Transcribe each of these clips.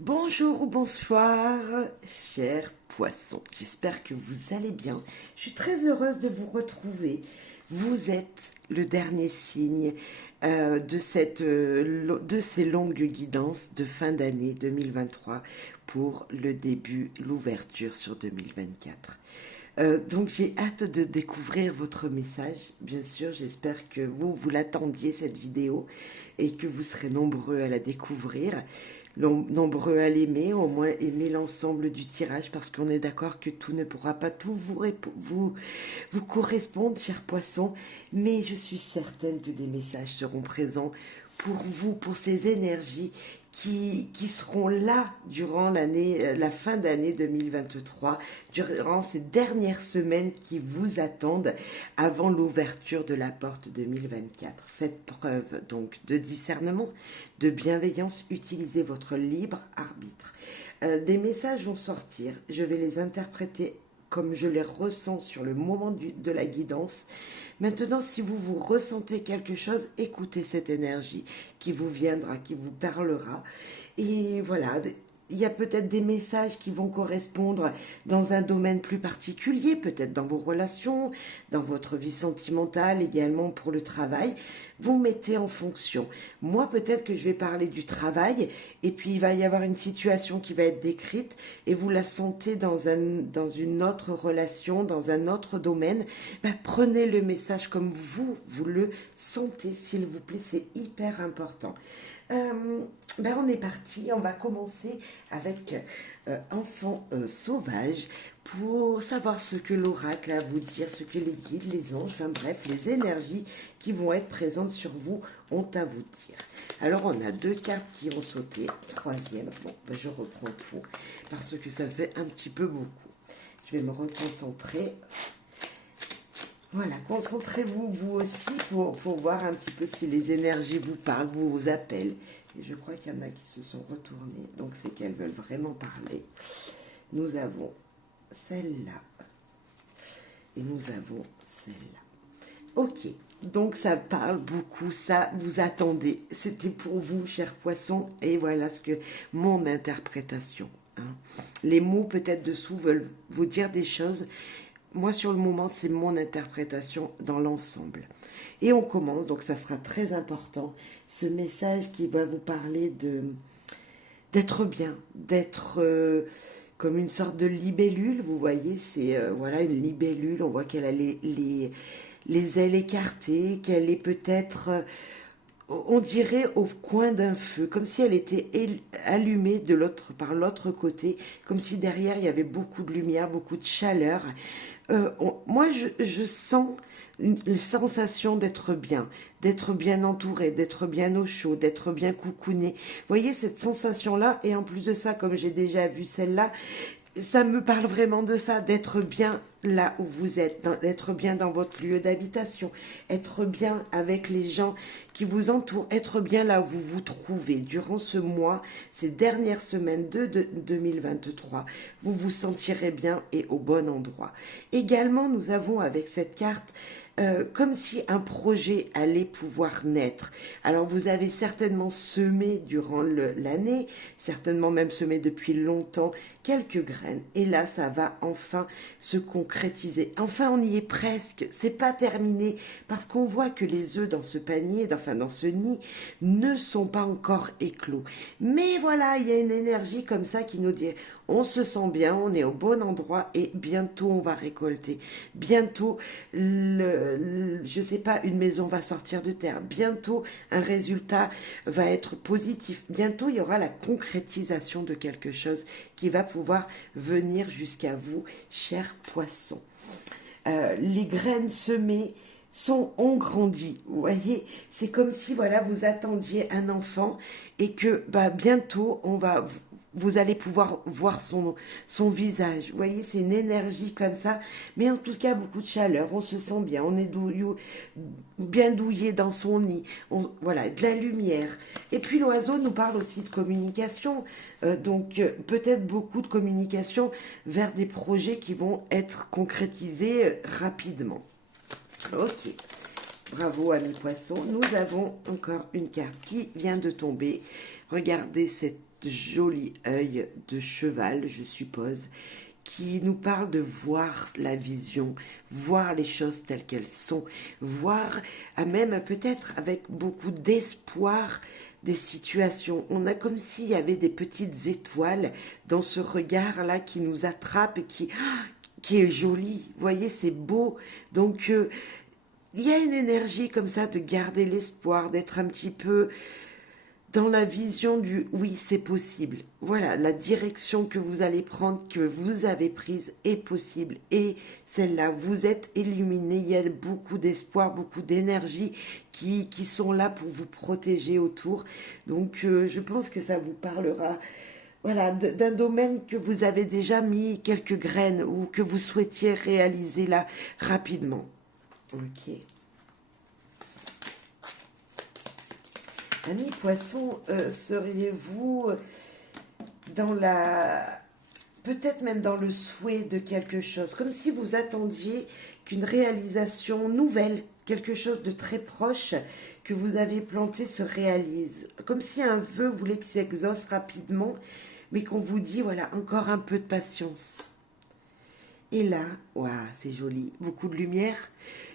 Bonjour ou bonsoir, chers poissons. J'espère que vous allez bien. Je suis très heureuse de vous retrouver. Vous êtes le dernier signe de ces longues guidances de fin d'année 2023 pour le début, l'ouverture sur 2024. Donc j'ai hâte de découvrir votre message. Bien sûr, j'espère que vous l'attendiez cette vidéo et que vous serez nombreux à la découvrir, nombreux à l'aimer, au moins aimer l'ensemble du tirage parce qu'on est d'accord que tout ne pourra pas tout vous correspondre, chers poissons, mais je suis certaine que des messages seront présents pour vous, pour ces énergies qui seront là durant la fin d'année 2023, durant ces dernières semaines qui vous attendent avant l'ouverture de la porte 2024. Faites preuve donc de discernement, de bienveillance, utilisez votre libre arbitre. Des messages vont sortir, je vais les interpréter comme je les ressens sur le moment de la guidance. Maintenant, si vous ressentez quelque chose, écoutez cette énergie qui vous viendra, qui vous parlera. Et voilà, il y a peut-être des messages qui vont correspondre dans un domaine plus particulier, peut-être dans vos relations, dans votre vie sentimentale, également pour le travail. Vous mettez en fonction. Moi, peut-être que je vais parler du travail, et puis il va y avoir une situation qui va être décrite, et vous la sentez dans une autre relation, dans un autre domaine. Ben, prenez le message comme vous le sentez, s'il vous plaît, c'est hyper important. Ben on est parti, on va commencer avec Enfant sauvage pour savoir ce que l'oracle a à vous dire, ce que les guides, les anges, enfin bref, les énergies qui vont être présentes sur vous ont à vous dire. Alors on a deux cartes qui ont sauté, troisième, bon ben je reprends tout parce que ça fait un petit peu beaucoup. Je vais me reconcentrer. Voilà, concentrez-vous vous aussi pour voir un petit peu si les énergies vous parlent, vous appellent. Et je crois qu'il y en a qui se sont retournées, donc c'est qu'elles veulent vraiment parler. Nous avons celle-là et nous avons celle-là. Ok, donc ça parle beaucoup, ça vous attendez. C'était pour vous, chers poissons, et voilà ce que mon interprétation. Hein. Les mots peut-être dessous veulent vous dire des choses. Moi, sur le moment, c'est mon interprétation dans l'ensemble. Et on commence, donc ça sera très important, ce message qui va vous parler d'être bien, d'être comme une sorte de libellule. Vous voyez, c'est voilà une libellule. On voit qu'elle a les ailes écartées, qu'elle est peut-être, on dirait, au coin d'un feu, comme si elle était allumée par l'autre côté, comme si derrière il y avait beaucoup de lumière, beaucoup de chaleur. Moi, je sens une sensation d'être bien entouré, d'être bien au chaud, d'être bien coucouné. Vous voyez cette sensation-là, et en plus de ça, comme j'ai déjà vu celle-là, ça me parle vraiment de ça, d'être bien là où vous êtes, d'être bien dans votre lieu d'habitation, être bien avec les gens qui vous entourent, être bien là où vous vous trouvez. Durant ce mois, ces dernières semaines de 2023, vous vous sentirez bien et au bon endroit. Également, nous avons avec cette carte comme si un projet allait pouvoir naître. Alors vous avez certainement semé durant l'année, certainement même semé depuis longtemps, quelques graines. Et là, ça va enfin se concrétiser. Enfin, on y est presque. C'est pas terminé parce qu'on voit que les œufs dans ce panier, enfin dans ce nid, ne sont pas encore éclos. Mais voilà, il y a une énergie comme ça qui nous dit on se sent bien, on est au bon endroit et bientôt on va récolter. Bientôt, je sais pas, une maison va sortir de terre. Bientôt, un résultat va être positif. Bientôt, il y aura la concrétisation de quelque chose qui va pouvoir venir jusqu'à vous, chers poissons. Les graines semées ont grandi. Vous voyez, c'est comme si voilà vous attendiez un enfant et que bah, bientôt vous allez pouvoir voir son visage. Vous voyez, c'est une énergie comme ça, mais en tout cas beaucoup de chaleur. On se sent bien, on est bien douillé dans son nid. Voilà, de la lumière. Et puis l'oiseau nous parle aussi de communication. Donc peut-être beaucoup de communication vers des projets qui vont être concrétisés rapidement. Ok, bravo à mes poissons. Nous avons encore une carte qui vient de tomber. Regardez joli œil de cheval, je suppose, qui nous parle de voir la vision, voir les choses telles qu'elles sont, voir, même peut-être avec beaucoup d'espoir, des situations. On a comme s'il y avait des petites étoiles dans ce regard-là qui nous attrape et qui est joli. Vous voyez, c'est beau. Donc, il y a une énergie comme ça de garder l'espoir, d'être un petit peu dans la vision du oui, c'est possible. Voilà, la direction que vous allez prendre, que vous avez prise est possible. Et celle-là, vous êtes illuminé. Il y a beaucoup d'espoir, beaucoup d'énergie qui sont là pour vous protéger autour. Donc, je pense que ça vous parlera. Voilà, d'un domaine que vous avez déjà mis quelques graines ou que vous souhaitiez réaliser là rapidement. Ok. Amis poissons, seriez-vous dans la... peut-être même dans le souhait de quelque chose, comme si vous attendiez qu'une réalisation nouvelle, quelque chose de très proche que vous avez planté se réalise, comme si un vœu voulait qu'il s'exauce rapidement, mais qu'on vous dit, voilà, encore un peu de patience. Et là, waouh, c'est joli, beaucoup de lumière.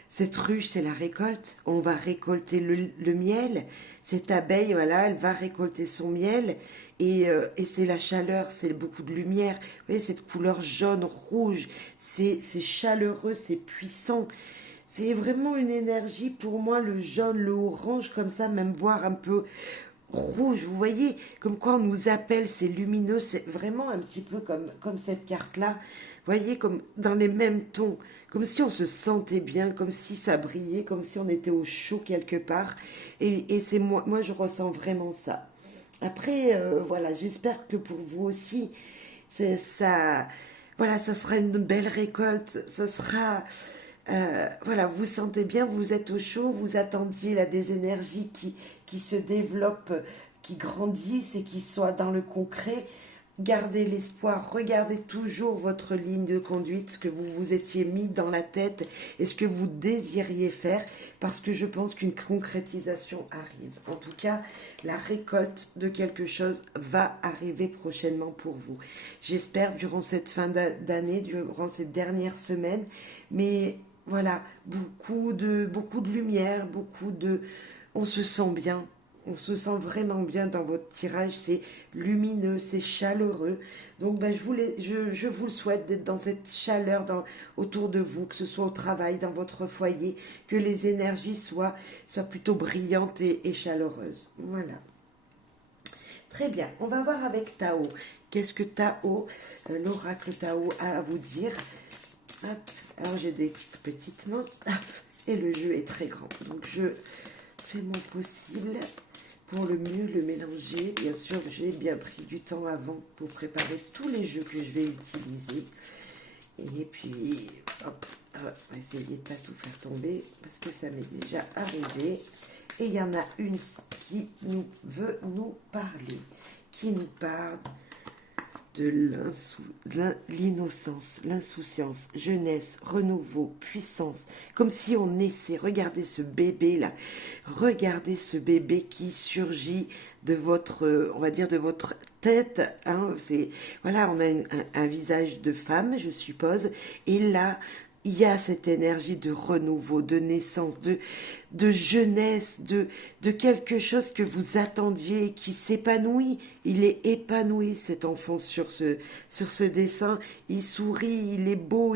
Cette ruche, c'est la récolte. On va récolter le miel. Cette abeille, voilà, elle va récolter son miel. Et c'est la chaleur, c'est beaucoup de lumière. Vous voyez, cette couleur jaune, rouge, c'est chaleureux, c'est puissant. C'est vraiment une énergie pour moi, le jaune, le orange, comme ça, même voir un peu rouge. Vous voyez, comme quoi on nous appelle, c'est lumineux. C'est vraiment un petit peu comme cette carte-là. Vous voyez, comme dans les mêmes tons, comme si on se sentait bien, comme si ça brillait, comme si on était au chaud quelque part. Et c'est moi je ressens vraiment ça. Après, voilà, j'espère que pour vous aussi, c'est ça, voilà, ça sera une belle récolte, ça sera, voilà, vous vous sentez bien, vous êtes au chaud, vous attendiez là des énergies qui se développent, qui grandissent et qui soient dans le concret. Gardez l'espoir, regardez toujours votre ligne de conduite, ce que vous vous étiez mis dans la tête et ce que vous désiriez faire, parce que je pense qu'une concrétisation arrive. En tout cas, la récolte de quelque chose va arriver prochainement pour vous. J'espère durant cette fin d'année, durant ces dernières semaines, mais voilà, beaucoup de lumière, on se sent bien. On se sent vraiment bien dans votre tirage, c'est lumineux, c'est chaleureux. Donc ben, je vous le souhaite d'être dans cette chaleur autour de vous, que ce soit au travail, dans votre foyer, que les énergies soient plutôt brillantes et chaleureuses. Voilà. Très bien, on va voir avec Tao. Qu'est-ce que Tao, l'oracle Tao, a à vous dire? Hop. Alors j'ai des petites mains, et le jeu est très grand. Donc je fais mon possible pour le mieux le mélanger. Bien sûr, j'ai bien pris du temps avant pour préparer tous les jeux que je vais utiliser. Et puis, hop, on va essayer de pas tout faire tomber parce que ça m'est déjà arrivé. Et il y en a une qui veut nous parler, qui nous parle de l'innocence, l'insouciance, jeunesse, renouveau, puissance, comme si on naissait. Regardez ce bébé là, regardez ce bébé qui surgit de votre, on va dire de votre tête, hein. C'est, voilà, on a un visage de femme, je suppose, et là, il y a cette énergie de renouveau, de naissance, de jeunesse, de quelque chose que vous attendiez, qui s'épanouit. Il est épanoui, cet enfant, sur ce dessin. Il sourit, il est beau,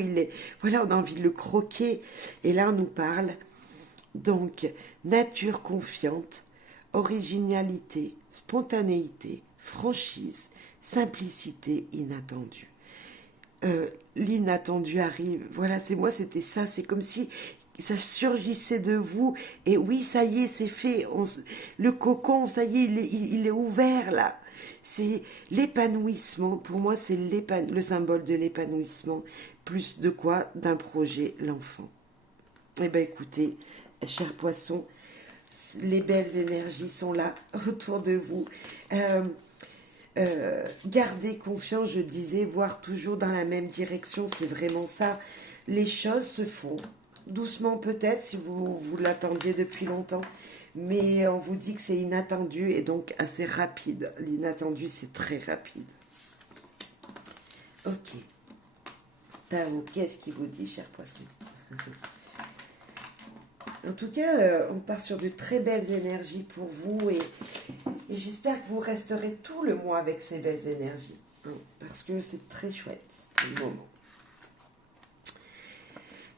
voilà, on a envie de le croquer. Et là, on nous parle, donc, nature confiante, originalité, spontanéité, franchise, simplicité inattendue. L'inattendu arrive. Voilà, c'est moi, c'était ça. C'est comme si ça surgissait de vous. Et oui, ça y est, c'est fait. Le cocon, ça y est, il est ouvert là. C'est l'épanouissement. Pour moi, c'est le symbole de l'épanouissement. Plus de quoi? D'un projet, l'enfant. Eh bien, écoutez, chers poissons, les belles énergies sont là autour de vous. Garder confiance, je disais, voir toujours dans la même direction, c'est vraiment ça. Les choses se font doucement peut-être, si vous l'attendiez depuis longtemps, mais on vous dit que c'est inattendu et donc assez rapide. L'inattendu, c'est très rapide. Ok. Tao, qu'est-ce qu'il vous dit, cher poisson? En tout cas, on part sur de très belles énergies pour vous et j'espère que vous resterez tout le mois avec ces belles énergies. Parce que c'est très chouette pour le moment.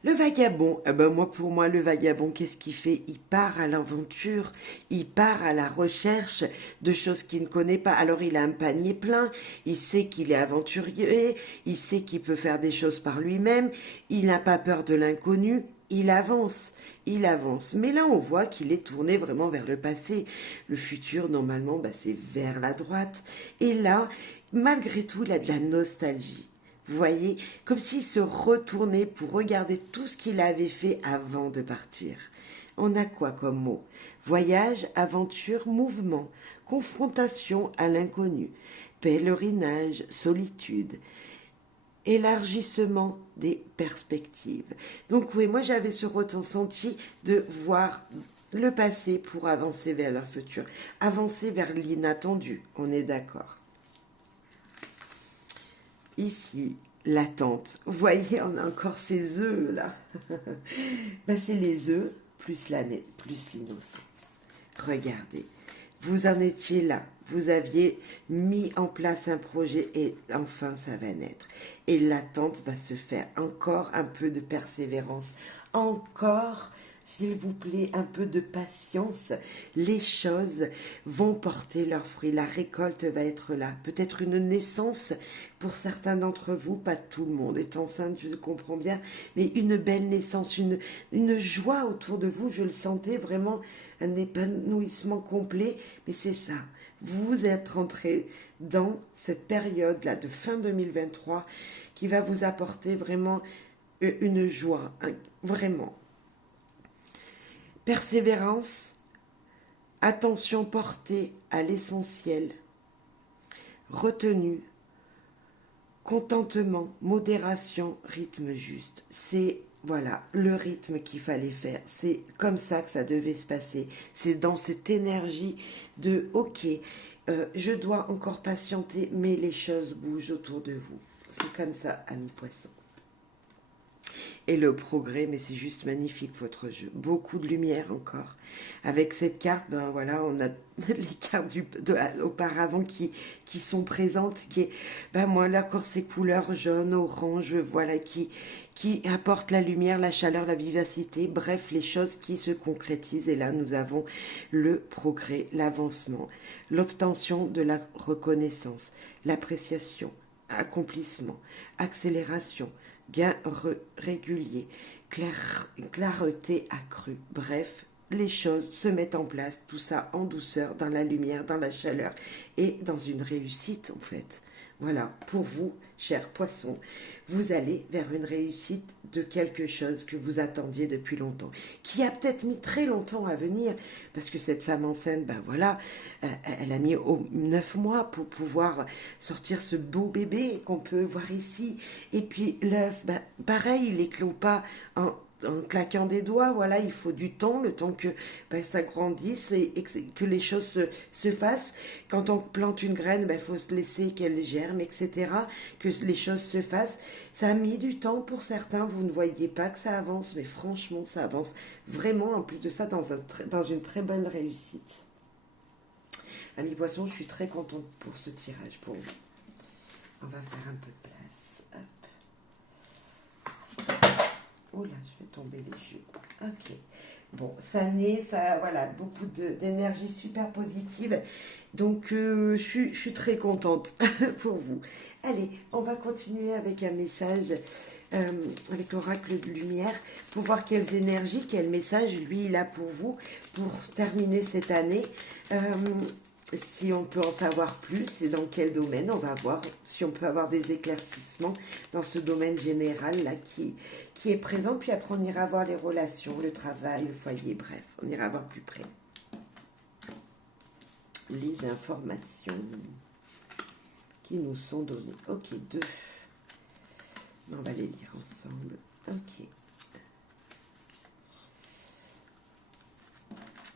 Le vagabond, eh ben moi pour moi le vagabond, qu'est-ce qu'il fait? Il part à l'aventure, il part à la recherche de choses qu'il ne connaît pas. Alors il a un panier plein, il sait qu'il est aventurier, il sait qu'il peut faire des choses par lui-même, il n'a pas peur de l'inconnu, il avance, il avance. Mais là on voit qu'il est tourné vraiment vers le passé. Le futur normalement bah, c'est vers la droite. Et là, malgré tout, il a de la nostalgie. Vous voyez, comme s'il se retournait pour regarder tout ce qu'il avait fait avant de partir. On a quoi comme mot? Voyage, aventure, mouvement, confrontation à l'inconnu, pèlerinage, solitude, élargissement des perspectives. Donc oui, moi j'avais ce ressenti de voir le passé pour avancer vers le futur, avancer vers l'inattendu, on est d'accord. Ici, l'attente. Vous voyez, on a encore ces œufs là. Ben, c'est les œufs plus l'année, plus l'innocence. Regardez, vous en étiez là. Vous aviez mis en place un projet et enfin ça va naître. Et l'attente va se faire. Encore un peu de persévérance. Encore, s'il vous plaît, un peu de patience. Les choses vont porter leurs fruits. La récolte va être là. Peut-être une naissance pour certains d'entre vous, pas tout le monde est enceinte, je comprends bien, mais une belle naissance, une joie autour de vous. Je le sentais vraiment, un épanouissement complet. Mais c'est ça. Vous êtes rentré dans cette période-là de fin 2023 qui va vous apporter vraiment une joie, vraiment. Persévérance, attention portée à l'essentiel, retenue, contentement, modération, rythme juste. C'est voilà le rythme qu'il fallait faire. C'est comme ça que ça devait se passer. C'est dans cette énergie de ok, je dois encore patienter, mais les choses bougent autour de vous. C'est comme ça, amis poissons. Et le progrès, mais c'est juste magnifique votre jeu. Beaucoup de lumière encore. Avec cette carte, ben voilà, on a les cartes auparavant qui sont présentes, qui est, ben moi là, encore ces couleurs jaune, orange, voilà, qui apportent la lumière, la chaleur, la vivacité, bref, les choses qui se concrétisent. Et là, nous avons le progrès, l'avancement, l'obtention de la reconnaissance, l'appréciation, accomplissement, accélération, gain régulier, clarté accrue. Bref, les choses se mettent en place, tout ça en douceur, dans la lumière, dans la chaleur et dans une réussite en fait. Voilà, pour vous, chers poissons, vous allez vers une réussite de quelque chose que vous attendiez depuis longtemps, qui a peut-être mis très longtemps à venir, parce que cette femme enceinte, ben voilà, elle a mis 9 mois pour pouvoir sortir ce beau bébé qu'on peut voir ici. Et puis l'œuf, ben, pareil, il éclot pas en claquant des doigts, voilà, il faut du temps, le temps que ben, ça grandisse et que les choses se fassent. Quand on plante une graine, il faut se laisser qu'elle germe, etc., que les choses se fassent. Ça a mis du temps pour certains, vous ne voyez pas que ça avance, mais franchement, ça avance vraiment, en plus de ça, dans une très bonne réussite. Amis poissons, je suis très contente pour ce tirage pour vous. On va faire un peu de place. Hop. Oh là, je fais tomber les jeux. Ok. Bon, ça naît, ça, voilà, beaucoup d'énergie super positive. Donc, je suis très contente pour vous. Allez, on va continuer avec un message, avec l'oracle de lumière, pour voir quelles énergies, quel message, lui, il a pour vous, pour terminer cette année. Si on peut en savoir plus et dans quel domaine, on va voir si on peut avoir des éclaircissements dans ce domaine général là qui est présent. Puis après, on ira voir les relations, le travail, le foyer, bref, on ira voir plus près. Les informations qui nous sont données. Ok, 2. On va les lire ensemble. Ok.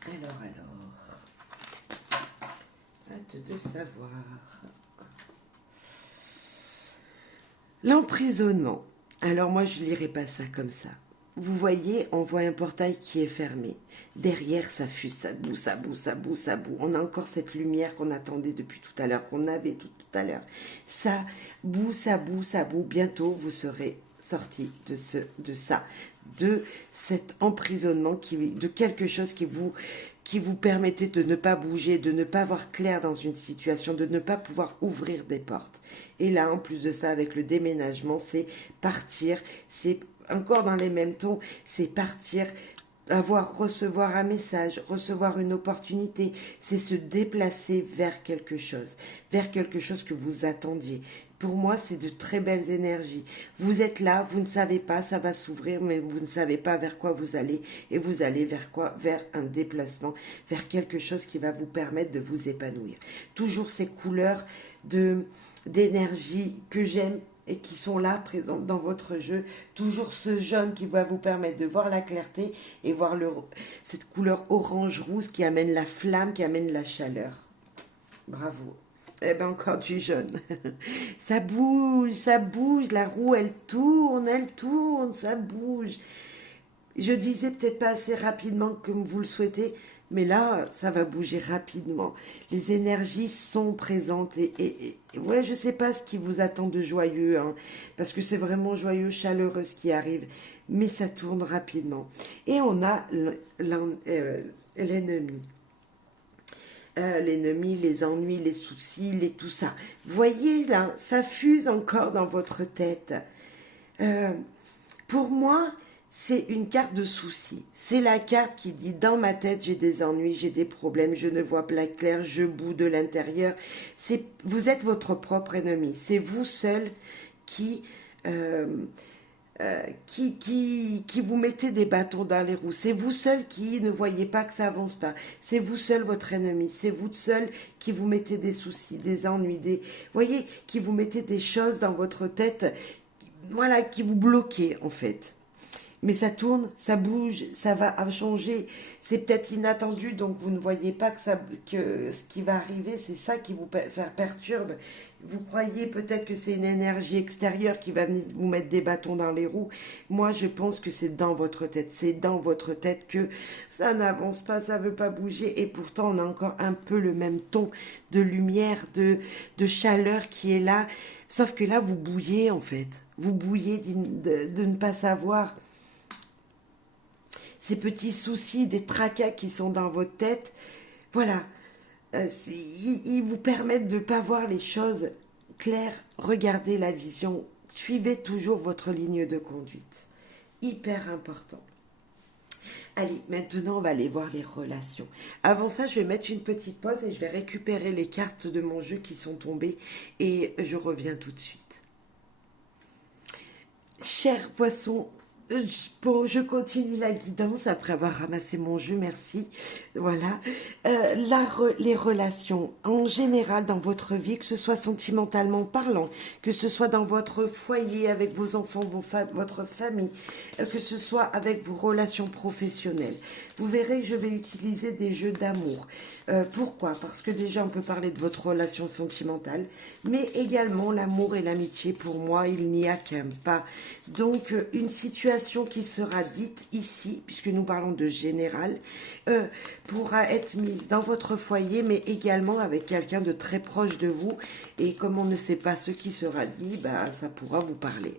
Alors, hâte de savoir. L'emprisonnement. Alors moi, je ne lirai pas ça comme ça. Vous voyez, on voit un portail qui est fermé. Derrière, ça fuse, ça boue, ça boue, ça boue, ça boue. On a encore cette lumière qu'on attendait depuis tout à l'heure, qu'on avait tout à l'heure. Ça boue, ça boue, ça boue. Bientôt, vous serez sorti de cet emprisonnement, de quelque chose qui vous permettait de ne pas bouger, de ne pas voir clair dans une situation, de ne pas pouvoir ouvrir des portes. Et là, en plus de ça, avec le déménagement, c'est partir, c'est encore dans les mêmes tons, c'est partir, recevoir un message, recevoir une opportunité, c'est se déplacer vers quelque chose que vous attendiez. Pour moi, c'est de très belles énergies. Vous êtes là, vous ne savez pas, ça va s'ouvrir, mais vous ne savez pas vers quoi vous allez. Et vous allez vers quoi? Vers un déplacement, vers quelque chose qui va vous permettre de vous épanouir. Toujours ces couleurs d'énergie que j'aime et qui sont là, présentes dans votre jeu. Toujours ce jaune qui va vous permettre de voir la clarté et voir cette couleur orange-rouge qui amène la flamme, qui amène la chaleur. Bravo. Eh bien, encore du jaune. Ça bouge, la roue, elle tourne, ça bouge. Je disais peut-être pas assez rapidement comme vous le souhaitez, mais là, ça va bouger rapidement. Les énergies sont présentes et ouais, je sais pas ce qui vous attend de joyeux, hein, parce que c'est vraiment joyeux, chaleureux ce qui arrive, mais ça tourne rapidement. Et on a l'ennemi. L'ennemi, les ennuis, les soucis, tout ça. Voyez là, ça fuse encore dans votre tête. Pour moi, c'est une carte de soucis. C'est la carte qui dit dans ma tête, j'ai des ennuis, j'ai des problèmes, je ne vois pas clair, je boue de l'intérieur. Vous êtes votre propre ennemi. C'est vous seul qui vous mettez des bâtons dans les roues. C'est vous seul qui ne voyez pas que ça avance pas. C'est vous seul votre ennemi. C'est vous seul qui vous mettez des soucis, des ennuis, voyez, qui vous mettez des choses dans votre tête, voilà, qui vous bloquez en fait. Mais ça tourne, ça bouge, ça va changer. C'est peut-être inattendu, donc vous ne voyez pas que ce qui va arriver, c'est ça qui vous perturbe. Vous croyez peut-être que c'est une énergie extérieure qui va venir vous mettre des bâtons dans les roues. Moi, je pense que c'est dans votre tête. C'est dans votre tête que ça n'avance pas, ça ne veut pas bouger. Et pourtant, on a encore un peu le même ton de lumière, de chaleur qui est là. Sauf que là, vous bouillez en fait. Vous bouillez de ne pas savoir. Ces petits soucis, des tracas qui sont dans votre tête, voilà, ils vous permettent de ne pas voir les choses claires. Regardez la vision, suivez toujours votre ligne de conduite. Hyper important. Allez, maintenant on va aller voir les relations. Avant ça, je vais mettre une petite pause et je vais récupérer les cartes de mon jeu qui sont tombées et je reviens tout de suite. Chers poissons, je continue la guidance après avoir ramassé mon jeu, merci. Voilà. Les relations, en général dans votre vie, que ce soit sentimentalement parlant, que ce soit dans votre foyer avec vos enfants, votre famille, que ce soit avec vos relations professionnelles. Vous verrez que je vais utiliser des jeux d'amour. Pourquoi? Parce que déjà, on peut parler de votre relation sentimentale, mais également l'amour et l'amitié. Pour moi, il n'y a qu'un pas. Donc, une situation qui sera dite ici, puisque nous parlons de général, pourra être mise dans votre foyer, mais également avec quelqu'un de très proche de vous. Et comme on ne sait pas ce qui sera dit, bah, ça pourra vous parler.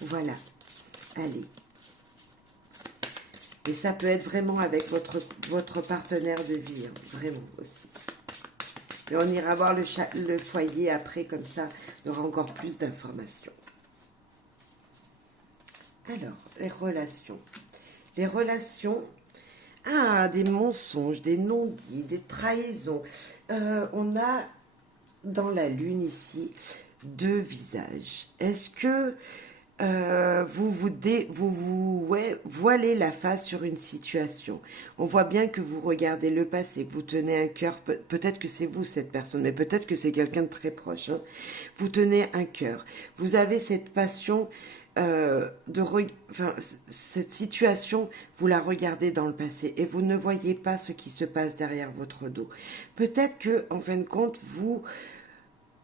Voilà. Allez. Et ça peut être vraiment avec votre partenaire de vie, hein, vraiment aussi. Et on ira voir le foyer après, comme ça, on aura encore plus d'informations. Alors, les relations. Les relations, des mensonges, des non-dits, des trahisons. On a dans la lune ici 2 visages. Est-ce que vous voilez la face sur une situation? On voit bien que vous regardez le passé, que vous tenez un cœur, peut-être que c'est vous cette personne, mais peut-être que c'est quelqu'un de très proche, hein. Vous tenez un cœur, vous avez cette passion enfin, cette situation, vous la regardez dans le passé et vous ne voyez pas ce qui se passe derrière votre dos. Peut-être que, en fin de compte, vous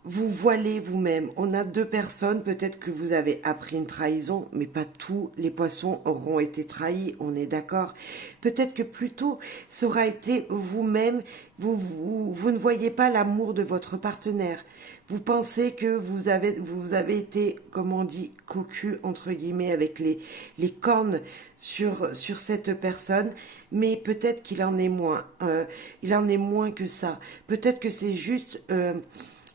voilez vous-même. On a deux personnes, peut-être que vous avez appris une trahison, mais pas tous les poissons auront été trahis, on est d'accord. Peut-être que plutôt, ça aura été vous-même, vous ne voyez pas l'amour de votre partenaire. Vous pensez que vous avez été, comme on dit, cocu, entre guillemets, avec les cornes sur cette personne, mais peut-être qu'il en est moins. Il en est moins que ça. Peut-être que c'est juste...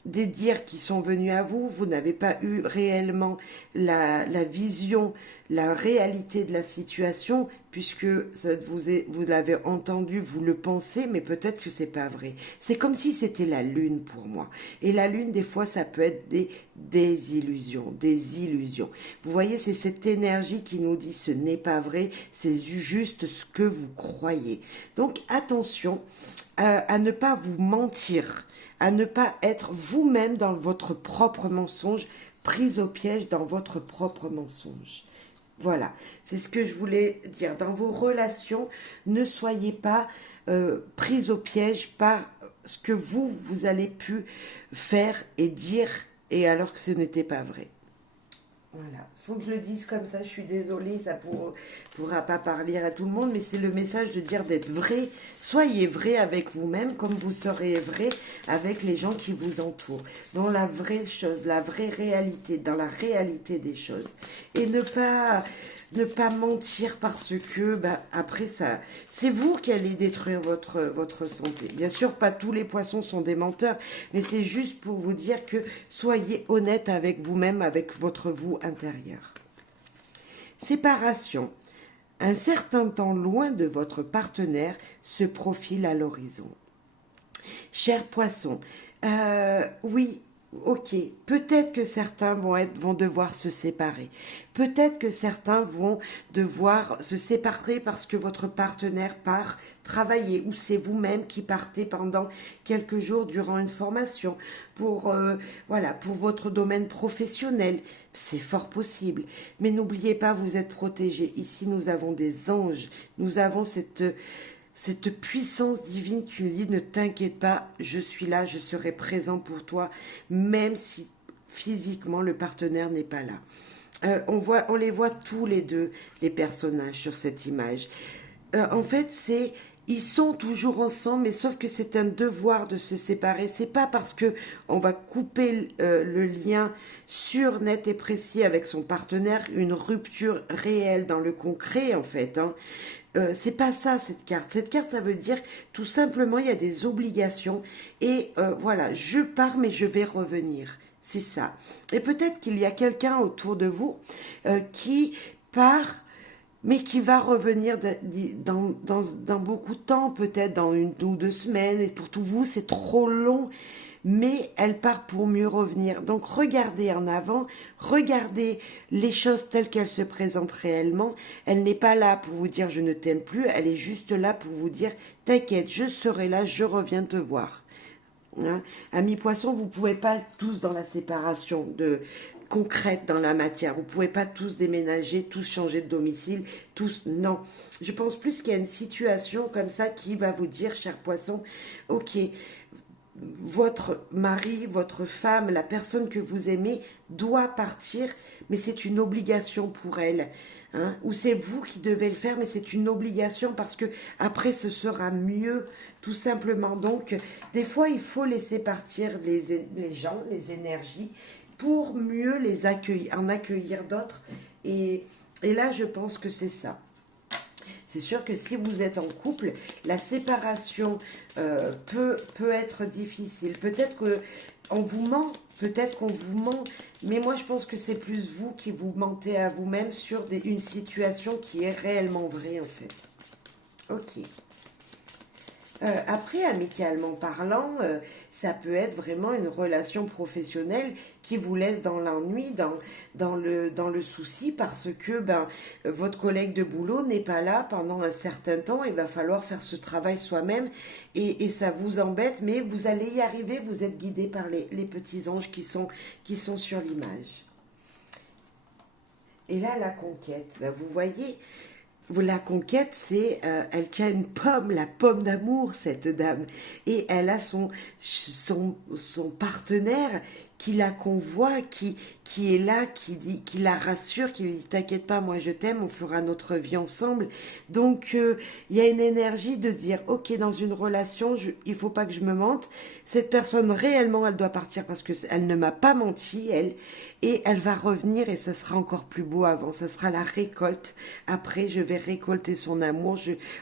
des dires qui sont venus à vous, vous n'avez pas eu réellement la vision, la réalité de la situation, puisque vous l'avez entendu, vous le pensez, mais peut-être que c'est pas vrai. C'est comme si c'était la lune pour moi. Et la lune, des fois, ça peut être des désillusions, des illusions. Vous voyez, c'est cette énergie qui nous dit ce n'est pas vrai, c'est juste ce que vous croyez. Donc attention à ne pas vous mentir, à ne pas être vous-même dans votre propre mensonge, prise au piège dans votre propre mensonge. Voilà, c'est ce que je voulais dire. Dans vos relations, ne soyez pas prise au piège par ce que vous allez pu faire et dire, et alors que ce n'était pas vrai. Voilà, faut que je le dise comme ça, je suis désolée, ça pourra pas parler à tout le monde, mais c'est le message de dire d'être vrai. Soyez vrai avec vous-même comme vous serez vrai avec les gens qui vous entourent. Dans la vraie chose, la vraie réalité, dans la réalité des choses. Et ne pas mentir parce que après ça, c'est vous qui allez détruire votre santé. Bien sûr, pas tous les poissons sont des menteurs, mais c'est juste pour vous dire que soyez honnête avec vous-même, avec votre vous intérieur. Séparation. Un certain temps loin de votre partenaire se profile à l'horizon. Cher poisson, oui, ok, peut-être que certains vont devoir se séparer. Peut-être que certains vont devoir se séparer parce que votre partenaire part travailler ou c'est vous-même qui partez pendant quelques jours durant une formation pour votre domaine professionnel. C'est fort possible. Mais n'oubliez pas, vous êtes protégés. Ici, nous avons des anges. Nous avons cette puissance divine qui nous dit ne t'inquiète pas, je suis là, je serai présent pour toi, même si physiquement le partenaire n'est pas là. On les voit tous les deux, les personnages sur cette image. En fait, ils sont toujours ensemble, mais sauf que c'est un devoir de se séparer. C'est pas parce que on va couper le lien sûr, net et précis avec son partenaire, une rupture réelle dans le concret, en fait. Hein. C'est pas ça cette carte. Cette carte, ça veut dire tout simplement il y a des obligations et voilà, je pars mais je vais revenir. C'est ça. Et peut-être qu'il y a quelqu'un autour de vous qui part mais qui va revenir dans beaucoup de temps, peut-être dans 1 ou 2 semaines. Et pour tout vous, c'est trop long mais elle part pour mieux revenir. Donc regardez en avant, regardez les choses telles qu'elles se présentent réellement. Elle n'est pas là pour vous dire je ne t'aime plus, elle est juste là pour vous dire t'inquiète, je serai là, je reviens te voir. Hein? Amis poissons, vous ne pouvez pas être tous dans la séparation concrète dans la matière. Vous ne pouvez pas tous déménager, tous changer de domicile, tous... Non. Je pense plus qu'il y a une situation comme ça qui va vous dire, cher poisson, ok, votre mari, votre femme, la personne que vous aimez doit partir, mais c'est une obligation pour elle. Hein, ou c'est vous qui devez le faire, mais c'est une obligation parce que après ce sera mieux, tout simplement. Donc, des fois, il faut laisser partir les gens, les énergies, pour mieux les accueillir, en accueillir d'autres. Et là, je pense que c'est ça. C'est sûr que si vous êtes en couple, la séparation peut être difficile. Peut-être qu'on vous ment, peut-être qu'on vous ment, mais moi je pense que c'est plus vous qui vous mentez à vous-même sur une situation qui est réellement vraie en fait. Ok. Après, amicalement parlant, ça peut être vraiment une relation professionnelle qui vous laisse dans l'ennui, dans le souci, parce que votre collègue de boulot n'est pas là pendant un certain temps. Il va falloir faire ce travail soi-même et ça vous embête, mais vous allez y arriver. Vous êtes guidé par les petits anges qui sont sur l'image. Et là, la conquête, ben, vous voyez, la conquête, c'est, elle tient une pomme, la pomme d'amour, cette dame. Et elle a son partenaire qui la convoit, qui est là, qui la rassure, qui lui dit t'inquiète pas, moi je t'aime, on fera notre vie ensemble. Donc il y a une énergie de dire ok, dans une relation, il faut pas que je me mente. Cette personne réellement, elle doit partir parce que elle ne m'a pas menti, elle, et elle va revenir et ça sera encore plus beau avant. Ça sera la récolte. Après, je vais récolter son amour.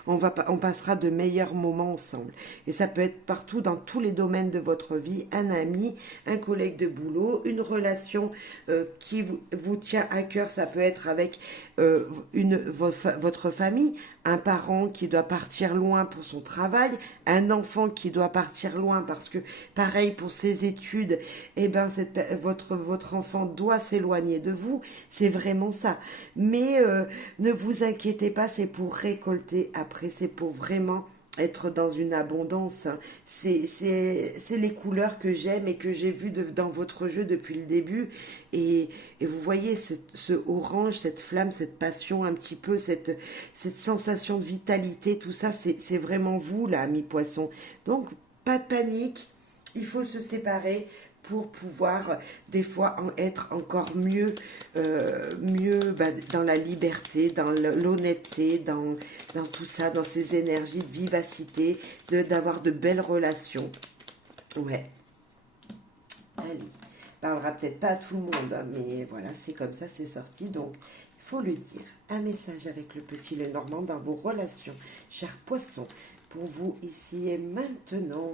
On passera de meilleurs moments ensemble. Et ça peut être partout dans tous les domaines de votre vie, un ami, un collègue de boulot, une relation qui vous tient à cœur. Ça peut être avec votre famille, un parent qui doit partir loin pour son travail, un enfant qui doit partir loin parce que, pareil, pour ses études, eh ben, votre enfant doit s'éloigner de vous. C'est vraiment ça. Mais ne vous inquiétez pas, c'est pour récolter après, c'est pour vraiment être dans une abondance. Hein. C'est les couleurs que j'aime et que j'ai vues dans votre jeu depuis le début. Et vous voyez ce orange, cette flamme, cette passion un petit peu, cette sensation de vitalité, tout ça, c'est vraiment vous, là, mi-poisson. Donc, pas de panique, il faut se séparer pour pouvoir des fois être encore mieux bah, dans la liberté, dans l'honnêteté, dans tout ça, dans ces énergies de vivacité, d'avoir de belles relations. Ouais, allez. Parlera peut-être pas à tout le monde, hein, mais voilà, c'est comme ça, c'est sorti, donc il faut le dire. Un message avec le petit Lenormand dans vos relations, chers poissons, pour vous ici et maintenant.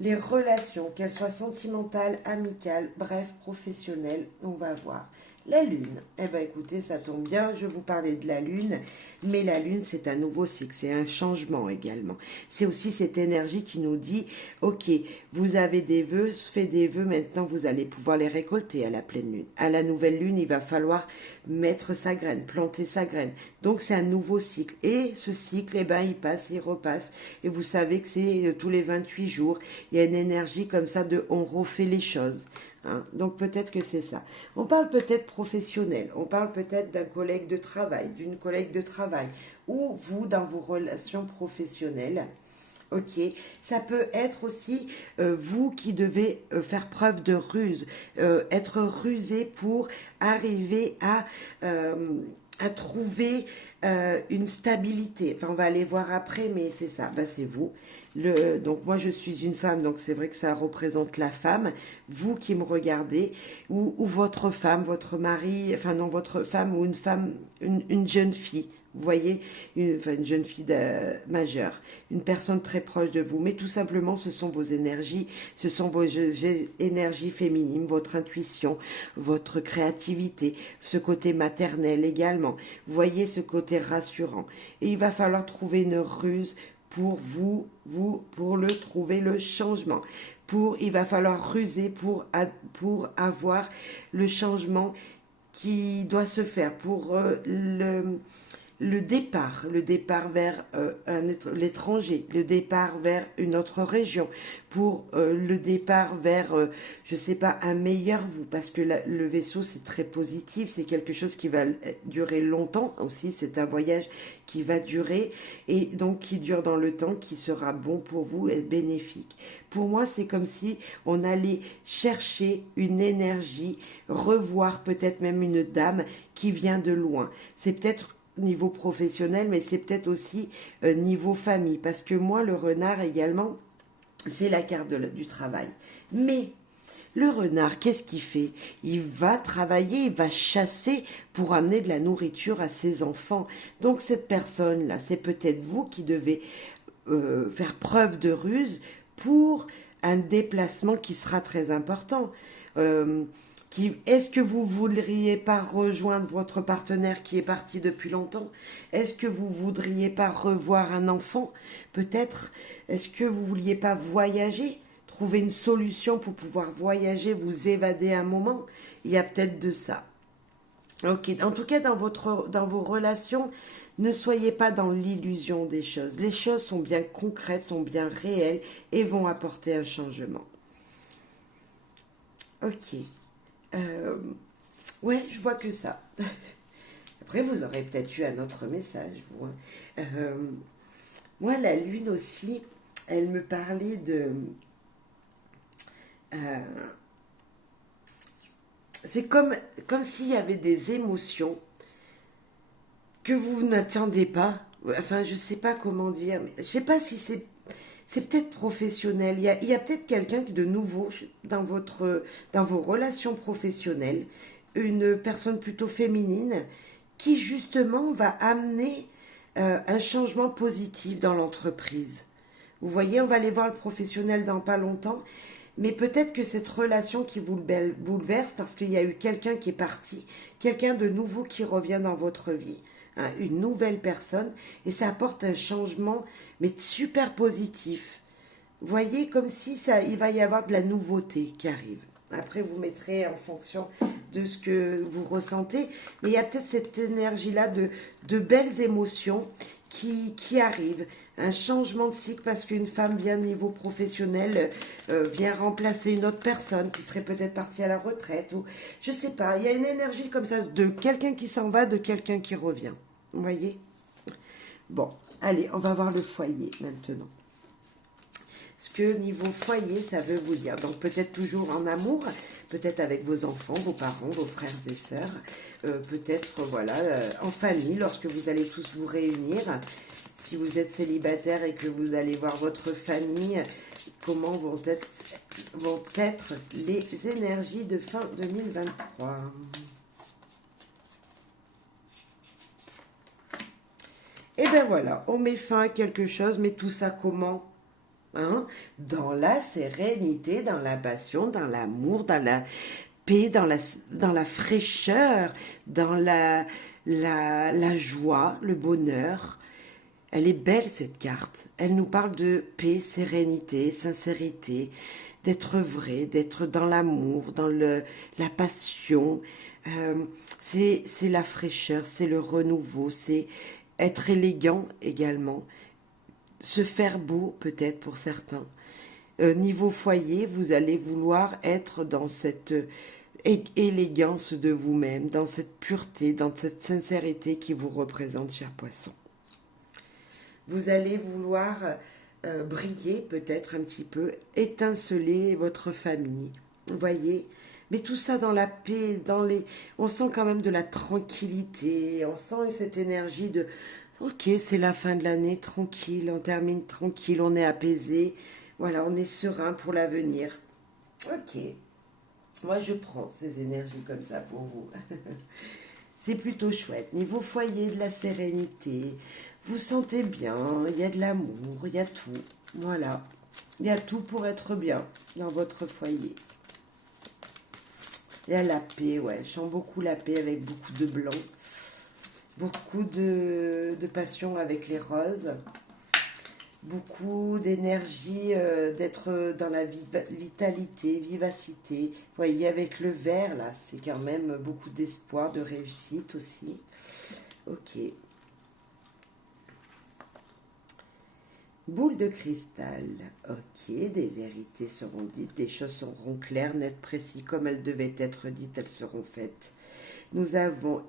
Les relations, qu'elles soient sentimentales, amicales, bref, professionnelles, on va voir. La lune, eh bien écoutez, ça tombe bien, je vous parlais de la lune, mais la lune c'est un nouveau cycle, c'est un changement également. C'est aussi cette énergie qui nous dit, ok, vous avez des vœux, faites des vœux, maintenant vous allez pouvoir les récolter à la pleine lune. À la nouvelle lune, il va falloir mettre sa graine, planter sa graine. Donc c'est un nouveau cycle. Et ce cycle, eh ben, il passe, il repasse. Et vous savez que c'est tous les 28 jours, il y a une énergie comme ça de on refait les choses. Hein, donc peut-être que c'est ça. On parle peut-être professionnel, on parle peut-être d'un collègue de travail, d'une collègue de travail, ou vous dans vos relations professionnelles. Ok, ça peut être aussi vous qui devez faire preuve de ruse, être rusé pour arriver à trouver une stabilité. Enfin, on va aller voir après, mais c'est ça, bah, c'est vous. Donc moi je suis une femme, donc c'est vrai que ça représente la femme, vous qui me regardez, ou votre femme, votre mari, enfin non, votre femme ou une femme, une jeune fille, vous voyez, une jeune fille majeure, une personne très proche de vous, mais tout simplement ce sont vos énergies, ce sont vos énergies féminines, votre intuition, votre créativité, ce côté maternel également, vous voyez ce côté rassurant, et il va falloir trouver une ruse pour pour trouver le changement. Il va falloir ruser pour avoir le changement qui doit se faire, pour le départ vers l'étranger, le départ vers une autre région, pour le départ vers, je sais pas, un meilleur vous, parce que le vaisseau c'est très positif, c'est quelque chose qui va durer longtemps aussi, c'est un voyage qui va durer et donc qui dure dans le temps, qui sera bon pour vous et bénéfique. Pour moi, c'est comme si on allait chercher une énergie, revoir peut-être même une dame qui vient de loin. C'est peut-être niveau professionnel, mais c'est peut-être aussi niveau famille, parce que moi, le renard également, c'est la carte du travail. Mais le renard, qu'est-ce qu'il fait? Il va travailler, il va chasser pour amener de la nourriture à ses enfants. Donc cette personne-là, c'est peut-être vous qui devez faire preuve de ruse pour un déplacement qui sera très important. Est-ce que vous ne voudriez pas rejoindre votre partenaire qui est parti depuis longtemps? Est-ce que vous ne voudriez pas revoir un enfant? Peut-être. Est-ce que vous ne vouliez pas voyager? Trouver une solution pour pouvoir voyager, vous évader un moment? Il y a peut-être de ça. Ok. En tout cas, dans vos relations, ne soyez pas dans l'illusion des choses. Les choses sont bien concrètes, sont bien réelles et vont apporter un changement. Ok. Euh, Ouais, je vois que ça. Après, vous aurez peut-être eu un autre message, vous, hein. Euh, Moi, la lune aussi, elle me parlait de... euh, c'est comme s'il y avait des émotions que vous n'attendez pas. Enfin, je sais pas comment dire, mais je sais pas si c'est peut-être professionnel. Il y a peut-être quelqu'un de nouveau dans vos relations professionnelles, une personne plutôt féminine qui justement va amener un changement positif dans l'entreprise. Vous voyez, on va aller voir le professionnel dans pas longtemps, mais peut-être que cette relation qui vous bouleverse parce qu'il y a eu quelqu'un qui est parti, quelqu'un de nouveau qui revient dans votre vie, hein, une nouvelle personne, et ça apporte un changement, mais super positif. Vous voyez, comme si il va y avoir de la nouveauté qui arrive. Après, vous mettrez en fonction de ce que vous ressentez, mais il y a peut-être cette énergie-là de belles émotions qui arrivent. Un changement de cycle parce qu'une femme vient au niveau professionnel, vient remplacer une autre personne qui serait peut-être partie à la retraite. Ou je sais pas, il y a une énergie comme ça de quelqu'un qui s'en va, de quelqu'un qui revient. Vous voyez? Bon, allez, on va voir le foyer maintenant. Ce que niveau foyer, ça veut vous dire. Donc peut-être toujours en amour, peut-être avec vos enfants, vos parents, vos frères et sœurs, peut-être voilà, en famille, lorsque vous allez tous vous réunir. Si vous êtes célibataire et que vous allez voir votre famille, comment vont être les énergies de fin 2023. Et bien voilà, on met fin à quelque chose, mais tout ça comment? Hein, dans la sérénité, dans la passion, dans l'amour, dans la paix, dans la fraîcheur, dans la joie, le bonheur. Elle est belle cette carte. Elle nous parle de paix, sérénité, sincérité, d'être vrai, d'être dans l'amour, la passion. Euh, c'est la fraîcheur, c'est le renouveau, c'est être élégant également, se faire beau peut-être pour certains. Niveau foyer, vous allez vouloir être dans cette élégance de vous-même, dans cette pureté, dans cette sincérité qui vous représente, cher poisson. Vous allez vouloir briller peut-être un petit peu, étinceler votre famille, vous voyez, mais tout ça dans la paix, on sent quand même de la tranquillité, on sent cette énergie de ok, c'est la fin de l'année, tranquille, on termine tranquille, on est apaisé, voilà, on est serein pour l'avenir. Ok, moi je prends ces énergies comme ça pour vous. C'est plutôt chouette. Niveau foyer, de la sérénité, vous sentez bien, il y a de l'amour, il y a tout. Voilà, il y a tout pour être bien dans votre foyer. Il y a la paix, ouais, je sens beaucoup la paix avec beaucoup de blanc. Beaucoup de passion avec les roses, beaucoup d'énergie, d'être dans la vitalité, vivacité. Vous voyez, avec le vert, là, c'est quand même beaucoup d'espoir, de réussite aussi. Ok. Boule de cristal. Ok, des vérités seront dites, des choses seront claires, nettes, précises, comme elles devaient être dites, elles seront faites. Nous avons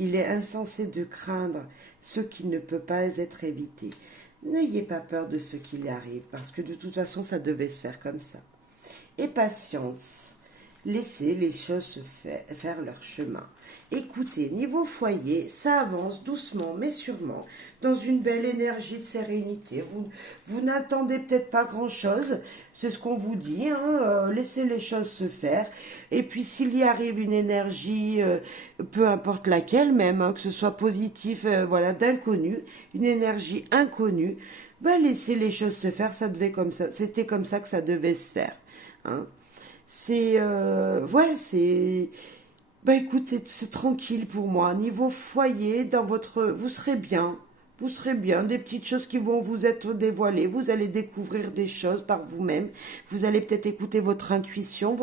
Il est insensé de craindre ce qui ne peut pas être évité. N'ayez pas peur de ce qui arrive, parce que de toute façon, ça devait se faire comme ça. Et patience. Laissez les choses faire leur chemin. Écoutez, niveau foyer, ça avance doucement mais sûrement, dans une belle énergie de sérénité. Vous n'attendez peut-être pas grand-chose, c'est ce qu'on vous dit, hein, laissez les choses se faire. Et puis s'il y arrive une énergie, peu importe laquelle même, hein, que ce soit positif, voilà, d'inconnu, une énergie inconnue, bah, laissez les choses se faire, ça devait comme ça, c'était comme ça que ça devait se faire. Hein. Ouais, c'est, bah écoute, c'est tranquille pour moi. Niveau foyer, vous serez bien, des petites choses qui vont vous être dévoilées. Vous allez découvrir des choses par vous-même. Vous allez peut-être écouter votre intuition,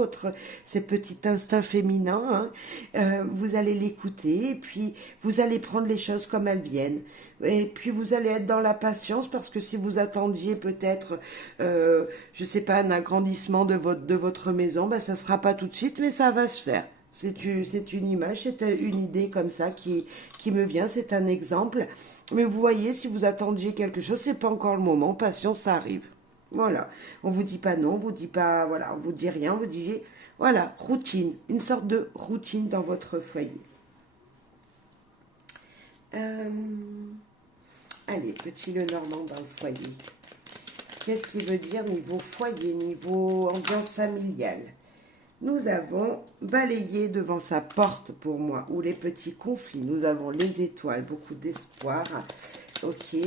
ces petits instincts féminins, hein. Vous allez l'écouter et puis vous allez prendre les choses comme elles viennent. Et puis vous allez être dans la patience parce que si vous attendiez peut-être, je sais pas, un agrandissement de votre maison, ben ça sera pas tout de suite, mais ça va se faire. C'est une image, c'est une idée comme ça qui me vient, c'est un exemple. Mais vous voyez, si vous attendiez quelque chose, c'est pas encore le moment, patience, ça arrive. Voilà, on vous dit pas non, on vous dit pas, voilà, on vous dit rien, on vous dit, voilà, routine, une sorte de routine dans votre foyer. Euh, Allez, petit Lenormand dans le foyer. Qu'est-ce qu'il veut dire niveau foyer, niveau ambiance familiale? Nous avons balayé devant sa porte pour moi, ou les petits conflits. Nous avons les étoiles, beaucoup d'espoir. Ok,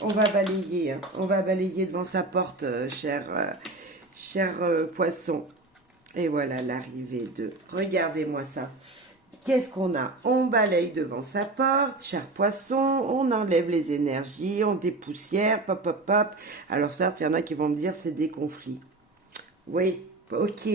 on va balayer, hein. On va balayer devant sa porte, cher poisson. Et voilà l'arrivée de... Regardez-moi ça. Qu'est-ce qu'on a? On balaye devant sa porte, cher poisson, on enlève les énergies, on dépoussière, pop, pop, pop. Alors certes, il y en a qui vont me dire c'est des conflits. Oui, ok.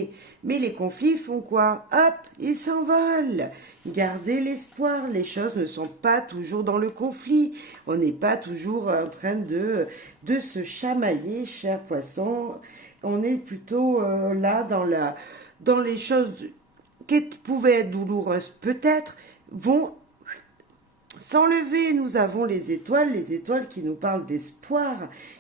Mais les conflits font quoi? Hop, ils s'envolent. Gardez l'espoir. Les choses ne sont pas toujours dans le conflit. On n'est pas toujours en train de se chamailler, cher poisson. On est plutôt là dans les choses qui pouvaient être douloureuses, peut-être, vont s'enlever. Nous avons les étoiles qui nous parlent d'espoir,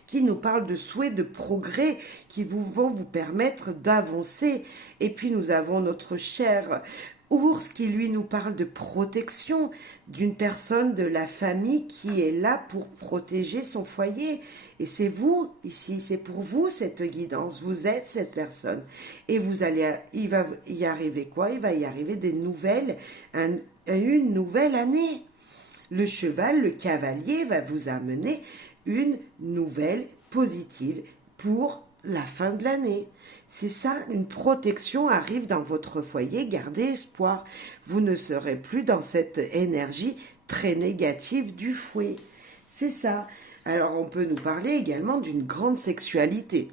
qui nous parlent de souhait, de progrès, qui vont vous permettre d'avancer. Et puis nous avons notre cher ours qui lui nous parle de protection, d'une personne de la famille qui est là pour protéger son foyer. Et c'est vous ici, c'est pour vous cette guidance, vous êtes cette personne. Et il va y arriver quoi? Il va y arriver une nouvelle année. Le cheval, le cavalier va vous amener une nouvelle positive pour la fin de l'année. C'est ça, une protection arrive dans votre foyer, gardez espoir. Vous ne serez plus dans cette énergie très négative du fouet. C'est ça. Alors on peut nous parler également d'une grande sexualité.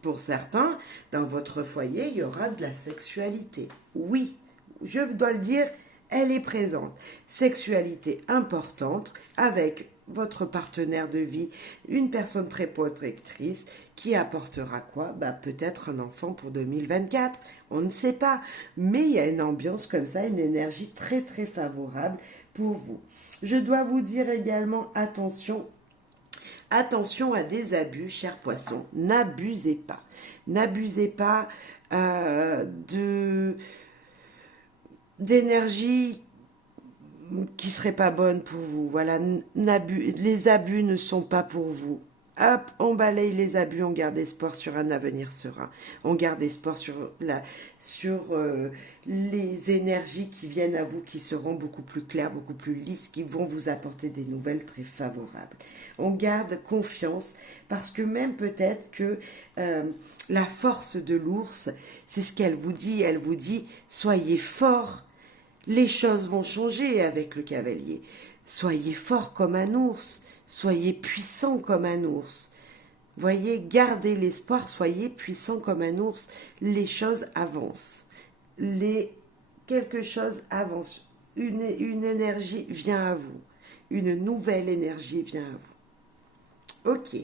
Pour certains, dans votre foyer, il y aura de la sexualité. Oui, je dois le dire, elle est présente. Sexualité importante avec votre partenaire de vie, une personne très protectrice qui apportera quoi? Peut-être un enfant pour 2024, on ne sait pas. Mais il y a une ambiance comme ça, une énergie très très favorable pour vous. Je dois vous dire également attention à des abus, chers poissons. N'abusez pas. N'abusez pas d'énergie qui serait pas bonne pour vous. Voilà, les abus ne sont pas pour vous. Hop, on balaye les abus, on garde espoir sur un avenir serein. On garde espoir sur les énergies qui viennent à vous, qui seront beaucoup plus claires, beaucoup plus lisses, qui vont vous apporter des nouvelles très favorables. On garde confiance parce que même peut-être que la force de l'ours, c'est ce qu'elle vous dit. Elle vous dit, soyez forts. Les choses vont changer avec le cavalier. Soyez fort comme un ours. Soyez puissant comme un ours. Voyez, gardez l'espoir, soyez puissant comme un ours. Les choses avancent. Quelque chose avance. Une énergie vient à vous. Une nouvelle énergie vient à vous. Ok.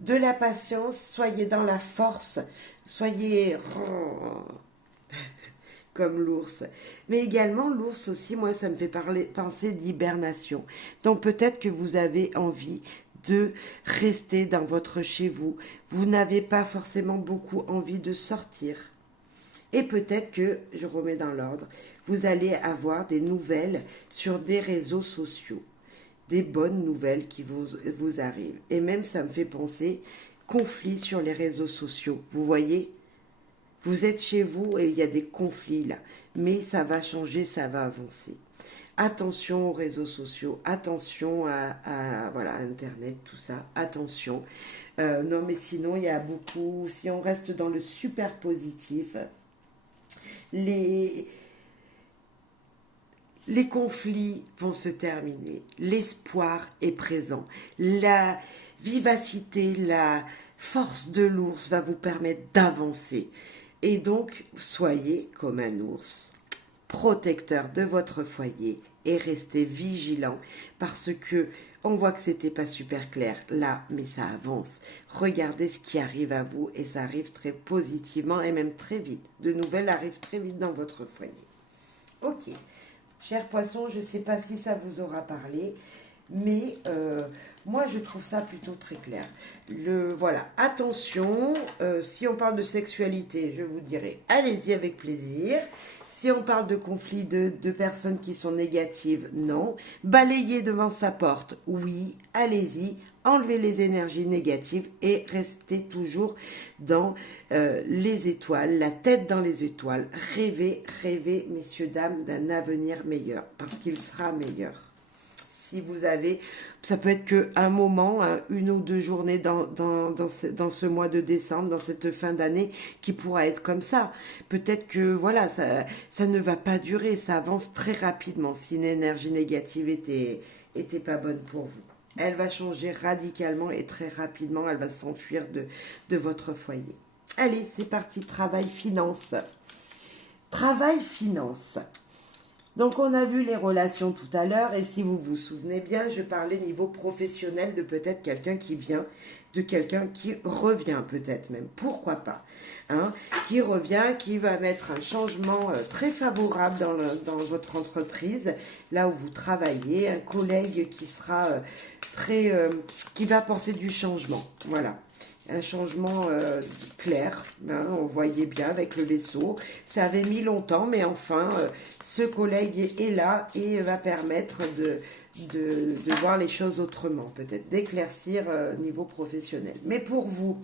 De la patience, soyez dans la force. Soyez comme l'ours. Mais également, l'ours aussi, moi, ça me fait penser d'hibernation. Donc peut-être que vous avez envie de rester dans votre chez vous. Vous n'avez pas forcément beaucoup envie de sortir. Et peut-être que, je remets dans l'ordre, vous allez avoir des nouvelles sur des réseaux sociaux. Des bonnes nouvelles qui vous arrivent. Et même, ça me fait penser conflits sur les réseaux sociaux. Vous voyez ? Vous êtes chez vous et il y a des conflits là, mais ça va changer, ça va avancer. Attention aux réseaux sociaux, attention à voilà, Internet, tout ça, attention. Non, mais sinon, il y a beaucoup, si on reste dans le super positif, les conflits vont se terminer, l'espoir est présent, la vivacité, la force de l'ours va vous permettre d'avancer. Et donc, soyez comme un ours, protecteur de votre foyer et restez vigilant parce que on voit que c'était pas super clair là, mais ça avance. Regardez ce qui arrive à vous et ça arrive très positivement et même très vite. De nouvelles arrivent très vite dans votre foyer. Ok, cher poisson, je ne sais pas si ça vous aura parlé, mais moi je trouve ça plutôt très clair. Voilà, attention, si on parle de sexualité, je vous dirais, allez-y avec plaisir. Si on parle de conflits de personnes qui sont négatives, non. Balayer devant sa porte, oui, allez-y. Enlevez les énergies négatives et restez toujours dans les étoiles, la tête dans les étoiles. Rêvez, rêvez, messieurs, dames, d'un avenir meilleur, parce qu'il sera meilleur. Si vous avez, ça peut être qu'un moment, une ou deux journées dans ce mois de décembre, dans cette fin d'année, qui pourra être comme ça. Peut-être que voilà, ça ne va pas durer, ça avance très rapidement. Si une énergie négative était pas bonne pour vous, elle va changer radicalement et très rapidement, elle va s'enfuir de votre foyer. Allez, c'est parti, travail, finance. Travail, finance. Donc, on a vu les relations tout à l'heure, et si vous vous souvenez bien, je parlais niveau professionnel de peut-être quelqu'un qui vient, de quelqu'un qui revient peut-être même, pourquoi pas, hein, qui revient, qui va mettre un changement très favorable dans votre entreprise, là où vous travaillez, un collègue qui sera qui va apporter du changement, voilà. Un changement clair, hein, on voyait bien avec le vaisseau. Ça avait mis longtemps, mais enfin, ce collègue est là et va permettre de voir les choses autrement, peut-être d'éclaircir niveau professionnel. Mais pour vous,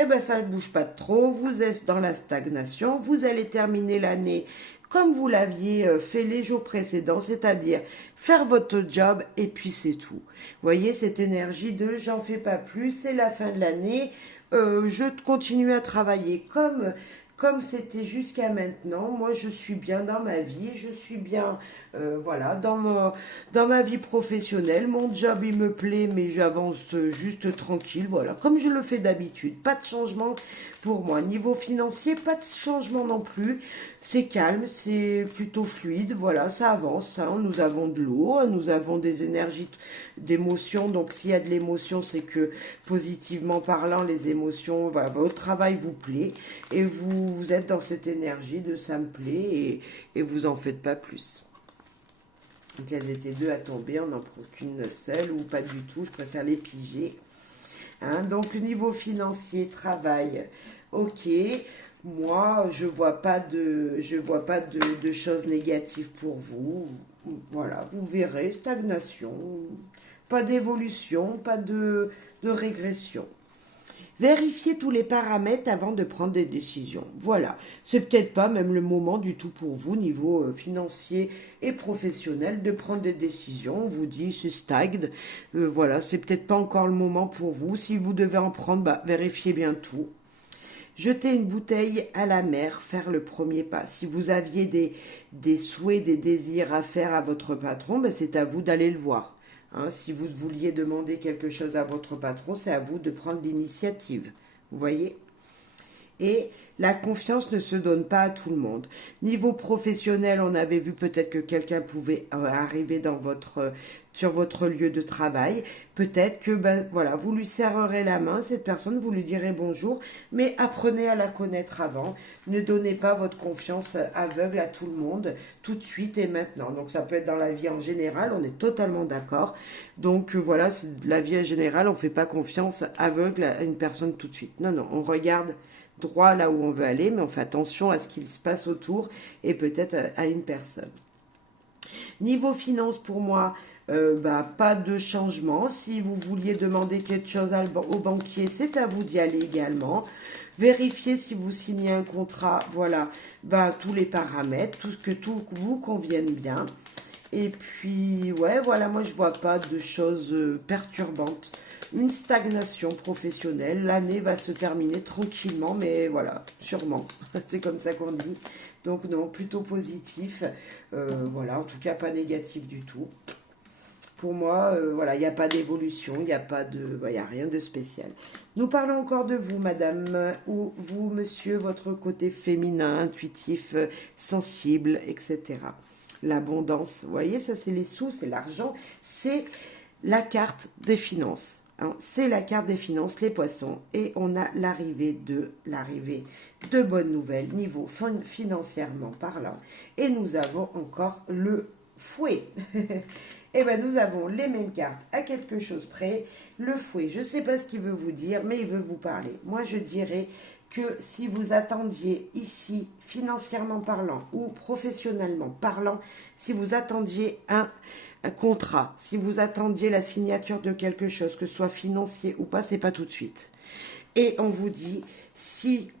eh ben, ça ne bouge pas trop, vous êtes dans la stagnation, vous allez terminer l'année comme vous l'aviez fait les jours précédents, c'est-à-dire faire votre job et puis c'est tout. Vous voyez cette énergie de j'en fais pas plus, c'est la fin de l'année, je continue à travailler comme c'était jusqu'à maintenant. Moi, je suis bien dans ma vie, je suis bien voilà, dans ma vie professionnelle. Mon job, il me plaît, mais j'avance juste tranquille, voilà, comme je le fais d'habitude. Pas de changement pour moi. Niveau financier, pas de changement non plus. C'est calme, c'est plutôt fluide, voilà, ça avance. Hein. Nous avons de l'eau, nous avons des énergies d'émotion. Donc, s'il y a de l'émotion, c'est que positivement parlant, les émotions, voilà, votre travail vous plaît et vous êtes dans cette énergie de ça me plaît et vous en faites pas plus. Donc elles étaient deux à tomber, on n'en prend qu'une seule ou pas du tout, je préfère les piger. Hein, donc niveau financier, travail, ok. Moi, je vois pas de choses négatives pour vous. Voilà, vous verrez, stagnation, pas d'évolution, pas de régression. Vérifiez tous les paramètres avant de prendre des décisions. Voilà, c'est peut-être pas même le moment du tout pour vous, niveau financier et professionnel, de prendre des décisions. On vous dit, c'est stagne. Voilà, c'est peut-être pas encore le moment pour vous. Si vous devez en prendre, bah, vérifiez bien tout. Jeter une bouteille à la mer, faire le premier pas. Si vous aviez des souhaits, des désirs à faire à votre patron, bah, c'est à vous d'aller le voir. Hein, si vous vouliez demander quelque chose à votre patron, c'est à vous de prendre l'initiative. Vous voyez ? Et la confiance ne se donne pas à tout le monde. Niveau professionnel, on avait vu peut-être que quelqu'un pouvait arriver sur votre lieu de travail. Peut-être que voilà, vous lui serrerez la main, cette personne, vous lui direz bonjour, mais apprenez à la connaître avant. Ne donnez pas votre confiance aveugle à tout le monde tout de suite et maintenant. Donc ça peut être dans la vie en général, on est totalement d'accord. Donc voilà, c'est la vie en général, on ne fait pas confiance aveugle à une personne tout de suite. Non, non, on regarde droit là où on veut aller, mais on fait attention à ce qu'il se passe autour et peut-être à une personne. Niveau finance, pour moi, pas de changement. Si vous vouliez demander quelque chose au banquier, c'est à vous d'y aller également. Vérifiez si vous signez un contrat, voilà, tous les paramètres, tout vous convienne bien. Et puis, ouais, voilà, moi je vois pas de choses perturbantes. Une stagnation professionnelle. L'année va se terminer tranquillement, mais voilà, sûrement. C'est comme ça qu'on dit. Donc non, plutôt positif. Voilà, en tout cas pas négatif du tout. Pour moi, voilà, il n'y a pas d'évolution, il n'y a rien de spécial. Nous parlons encore de vous, madame, ou vous, monsieur, votre côté féminin, intuitif, sensible, etc. l'abondance. Vous voyez, ça c'est les sous, c'est l'argent, c'est la carte des finances. Hein. C'est la carte des finances, les poissons. Et on a l'arrivée de bonnes nouvelles, niveau financièrement parlant. Et nous avons encore le fouet. Et bien, nous avons les mêmes cartes à quelque chose près. Le fouet, je ne sais pas ce qu'il veut vous dire, mais il veut vous parler. Moi, je dirais que si vous attendiez ici, financièrement parlant ou professionnellement parlant, si vous attendiez un contrat, si vous attendiez la signature de quelque chose, que ce soit financier ou pas, c'est pas tout de suite. Et on vous dit, si,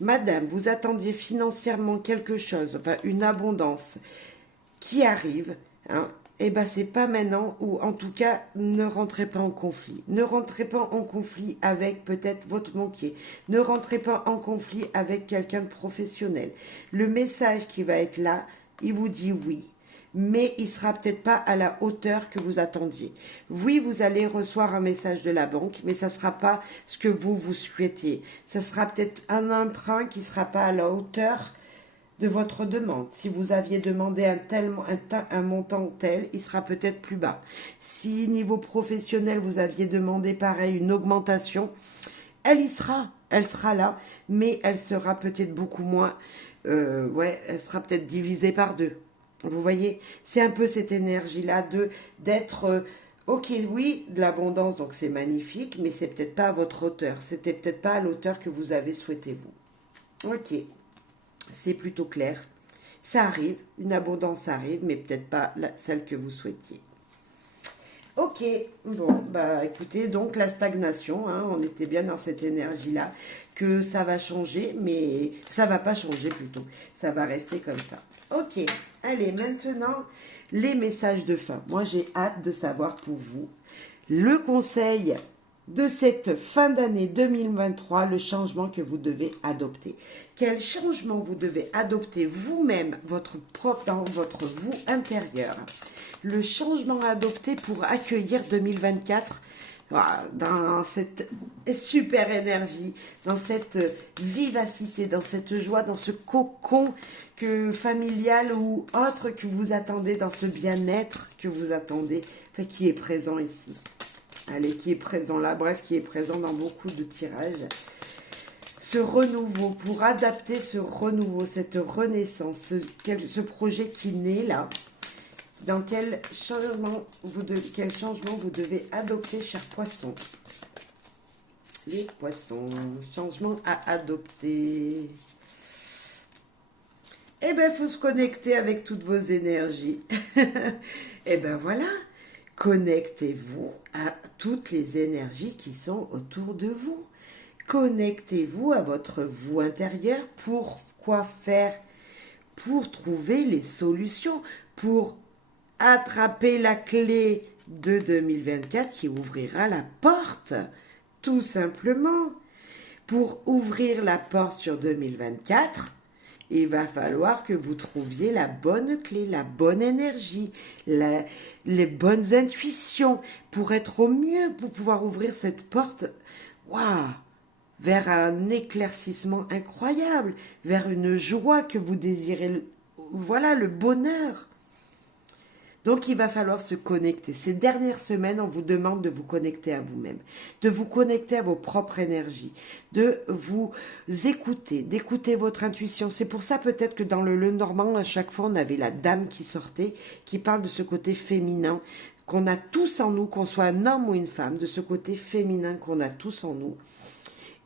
madame, vous attendiez financièrement quelque chose, enfin une abondance qui arrive, hein, eh ben c'est pas maintenant, ou en tout cas ne rentrez pas en conflit. Ne rentrez pas en conflit avec peut-être votre banquier. Ne rentrez pas en conflit avec quelqu'un de professionnel. Le message qui va être là, il vous dit oui, mais il sera peut-être pas à la hauteur que vous attendiez. Oui, vous allez recevoir un message de la banque, mais ça sera pas ce que vous souhaitiez. Ça sera peut-être un emprunt qui sera pas à la hauteur de votre demande. Si vous aviez demandé un montant tel, il sera peut-être plus bas. Si niveau professionnel, vous aviez demandé pareil, une augmentation, elle sera là, mais elle sera peut-être beaucoup moins, elle sera peut-être divisée par deux. Vous voyez, c'est un peu cette énergie-là d'être, ok, oui, de l'abondance, donc c'est magnifique, mais c'est peut-être pas à votre hauteur. C'était peut-être pas à l'auteur que vous avez souhaité vous. Ok. C'est plutôt clair. Ça arrive, une abondance arrive, mais peut-être pas celle que vous souhaitiez. Ok, bon, bah écoutez, donc la stagnation, hein, on était bien dans cette énergie-là, que ça va changer, mais ça va pas changer plutôt, ça va rester comme ça. Ok, allez, maintenant, les messages de fin. Moi, j'ai hâte de savoir pour vous le conseil de cette fin d'année 2023, le changement que vous devez adopter. Quel changement vous devez adopter vous-même, dans votre vous intérieur. Le changement adopté pour accueillir 2024 dans cette super énergie, dans cette vivacité, dans cette joie, dans ce cocon familial ou autre que vous attendez, dans ce bien-être que vous attendez, qui est présent ici. Allez, qui est présent là, bref, qui est présent dans beaucoup de tirages. Ce renouveau, pour adapter ce renouveau, cette renaissance, ce projet qui naît là, dans quel changement vous devez adopter, chers poissons. Les poissons, changement à adopter. Eh bien, il faut se connecter avec toutes vos énergies. Eh bien, voilà. Connectez-vous à toutes les énergies qui sont autour de vous. Connectez-vous à votre vous intérieur. Pour quoi faire? Pour trouver les solutions, pour attraper la clé de 2024 qui ouvrira la porte, tout simplement. Pour ouvrir la porte sur 2024, il va falloir que vous trouviez la bonne clé, la bonne énergie, les bonnes intuitions pour être au mieux, pour pouvoir ouvrir cette porte, vers un éclaircissement incroyable, vers une joie que vous désirez, voilà, le bonheur. Donc, il va falloir se connecter. Ces dernières semaines, on vous demande de vous connecter à vous-même, de vous connecter à vos propres énergies, de vous écouter, d'écouter votre intuition. C'est pour ça peut-être que dans le Lenormand, à chaque fois, on avait la dame qui sortait, qui parle de ce côté féminin qu'on a tous en nous, qu'on soit un homme ou une femme, de ce côté féminin qu'on a tous en nous.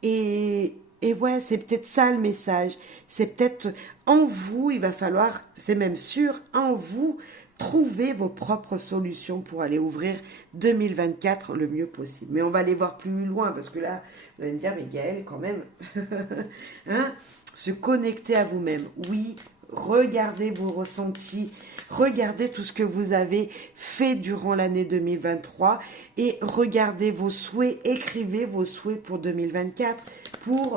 Et ouais, c'est peut-être ça le message. C'est peut-être en vous, il va falloir, c'est même sûr, en vous, trouver vos propres solutions pour aller ouvrir 2024 le mieux possible. Mais on va aller voir plus loin, parce que là, vous allez me dire, mais Gaëlle, quand même, hein, se connecter à vous-même. Oui, regardez vos ressentis, regardez tout ce que vous avez fait durant l'année 2023 et regardez vos souhaits, écrivez vos souhaits pour 2024 pour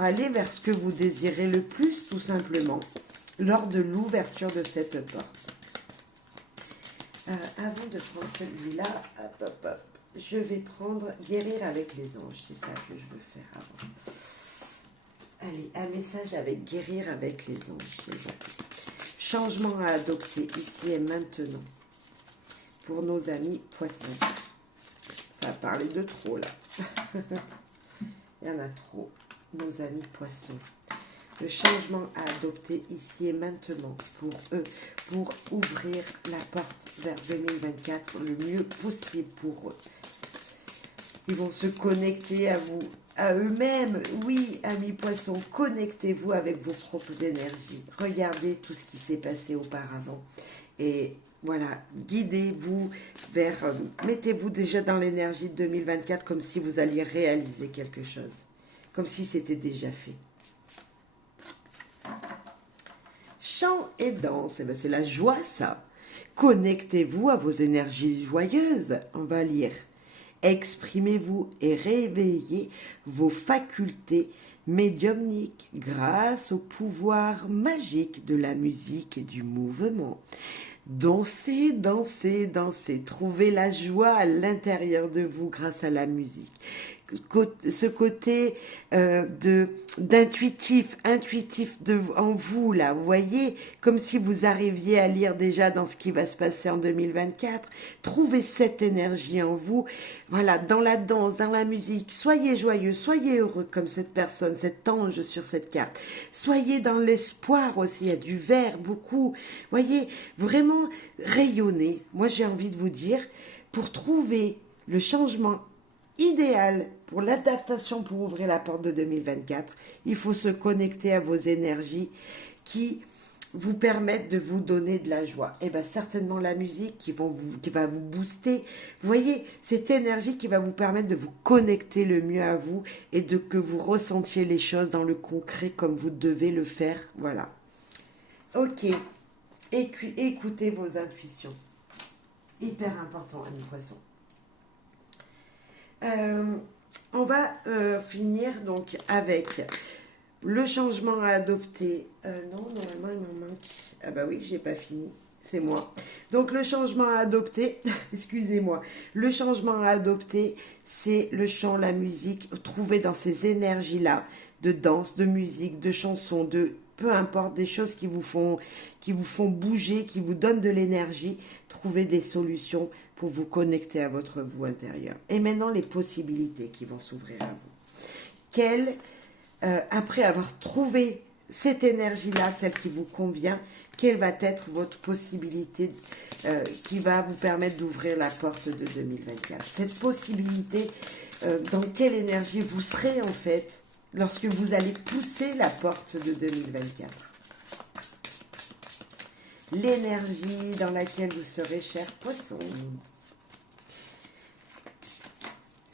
aller vers ce que vous désirez le plus, tout simplement, lors de l'ouverture de cette porte. Avant de prendre celui-là, je vais prendre guérir avec les anges. C'est ça que je veux faire avant. Allez, un message avec guérir avec les anges. changement à adopter ici et maintenant pour nos amis poissons. Ça a parlé de trop là. Il y en a trop, nos amis poissons. Le changement à adopter ici et maintenant pour eux, pour ouvrir la porte vers 2024 le mieux possible pour eux. Ils vont se connecter à vous, à eux-mêmes. Oui, amis poissons, connectez-vous avec vos propres énergies. Regardez tout ce qui s'est passé auparavant. Et voilà, guidez-vous vers... mettez-vous déjà dans l'énergie de 2024 comme si vous alliez réaliser quelque chose. Comme si c'était déjà fait. Chant et danse, eh ben c'est la joie ça. Connectez-vous à vos énergies joyeuses. On va lire. Exprimez-vous et réveillez vos facultés médiumniques grâce au pouvoir magique de la musique et du mouvement. Dansez, dansez, dansez. Trouvez la joie à l'intérieur de vous grâce à la musique. Ce côté intuitif en vous, là, vous voyez, comme si vous arriviez à lire déjà dans ce qui va se passer en 2024. Trouvez cette énergie en vous, voilà, dans la danse, dans la musique. Soyez joyeux, soyez heureux comme cette personne, cet ange sur cette carte. Soyez dans l'espoir aussi, il y a du vert, beaucoup. Voyez, vraiment rayonnez. Moi, j'ai envie de vous dire, pour trouver le changement idéal pour l'adaptation pour ouvrir la porte de 2024, il faut se connecter à vos énergies qui vous permettent de vous donner de la joie. Et bien certainement la musique qui va vous booster. Vous voyez, cette énergie qui va vous permettre de vous connecter le mieux à vous et que vous ressentiez les choses dans le concret comme vous devez le faire. Voilà. Ok. Écoutez vos intuitions. Hyper important, amis poissons. On va finir donc avec le changement à adopter. Non, normalement il m'en manque. Ah bah oui, j'ai pas fini. C'est moi. Donc le changement à adopter, excusez-moi, le changement à adopter, c'est le chant, la musique, trouver dans ces énergies-là, de danse, de musique, de chansons, de peu importe, des choses qui vous font bouger, qui vous donnent de l'énergie, trouver des solutions pour vous connecter à votre vous intérieur. Et maintenant, les possibilités qui vont s'ouvrir à vous. Après avoir trouvé cette énergie-là, celle qui vous convient, quelle va être votre possibilité qui va vous permettre d'ouvrir la porte de 2024. Cette possibilité, dans quelle énergie vous serez en fait lorsque vous allez pousser la porte de 2024. L'énergie dans laquelle vous serez, chers poissons.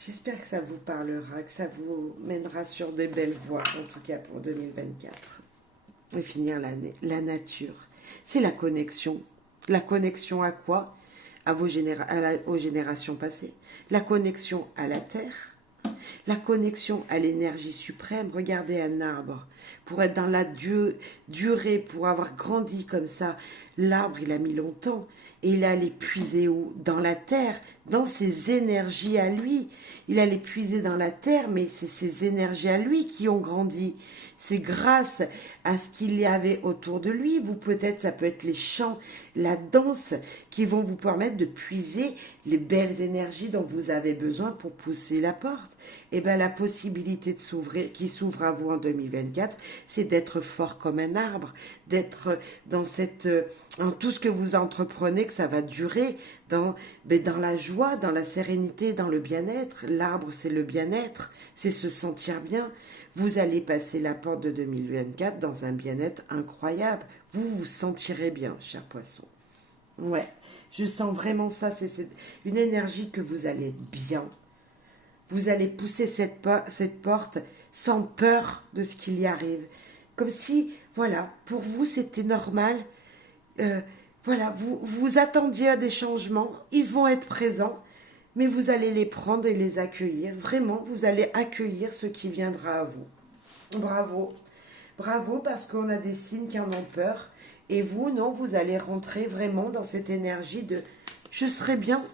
J'espère que ça vous parlera, que ça vous mènera sur des belles voies, en tout cas pour 2024. Et finir l'année. La nature, c'est la connexion. La connexion à quoi? Aux générations passées. La connexion à la terre. La connexion à l'énergie suprême. Regardez un arbre. Pour être dans la durée, pour avoir grandi comme ça, l'arbre, il a mis longtemps. Et il allait puiser où? Dans la terre, dans ses énergies à lui. Il allait puiser dans la terre, mais c'est ses énergies à lui qui ont grandi. C'est grâce à ce qu'il y avait autour de lui. Vous, peut-être, ça peut être les chants, la danse, qui vont vous permettre de puiser les belles énergies dont vous avez besoin pour pousser la porte. Et bien, la possibilité de s'ouvrir, qui s'ouvre à vous en 2024, c'est d'être fort comme un arbre, d'être dans tout ce que vous entreprenez, que ça va durer, dans la joie, dans la sérénité, dans le bien-être. L'arbre, c'est le bien-être, c'est se sentir bien. Vous allez passer la porte de 2024 dans un bien-être incroyable. Vous vous sentirez bien, chers poissons. Ouais, je sens vraiment ça. C'est une énergie que vous allez être bien. Vous allez pousser cette porte sans peur de ce qu'il y arrive. Comme si, voilà, pour vous, c'était normal. Voilà, vous attendiez à des changements. Ils vont être présents. Mais vous allez les prendre et les accueillir. Vraiment, vous allez accueillir ce qui viendra à vous. Bravo. Bravo, parce qu'on a des signes qui en ont peur. Et vous, non, vous allez rentrer vraiment dans cette énergie de « je serai bien ».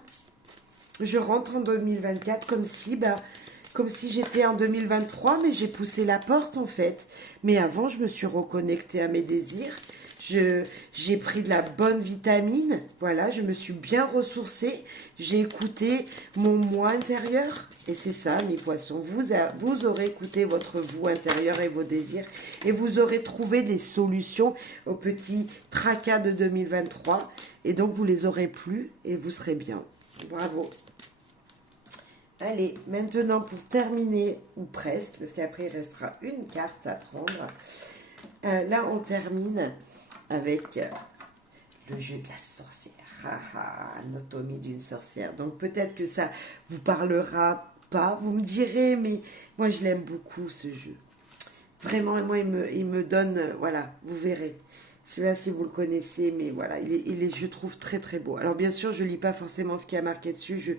Je rentre en 2024 comme si j'étais en 2023, mais j'ai poussé la porte en fait. Mais avant, je me suis reconnectée à mes désirs. J'ai pris de la bonne vitamine. Voilà, je me suis bien ressourcée. J'ai écouté mon moi intérieur. Et c'est ça, mes poissons. Vous aurez écouté votre vous intérieur et vos désirs. Et vous aurez trouvé des solutions aux petits tracas de 2023. Et donc, vous les aurez plus et vous serez bien. Bravo. Allez, maintenant pour terminer, ou presque, parce qu'après il restera une carte à prendre. Là, on termine avec le jeu de la sorcière. Anatomie d'une sorcière. Donc peut-être que ça vous parlera pas. Vous me direz, mais moi je l'aime beaucoup ce jeu. Vraiment, moi il me donne, voilà, vous verrez. Je ne sais pas si vous le connaissez, mais voilà, il est, je trouve, très très beau. Alors bien sûr, je lis pas forcément ce qui a marqué dessus,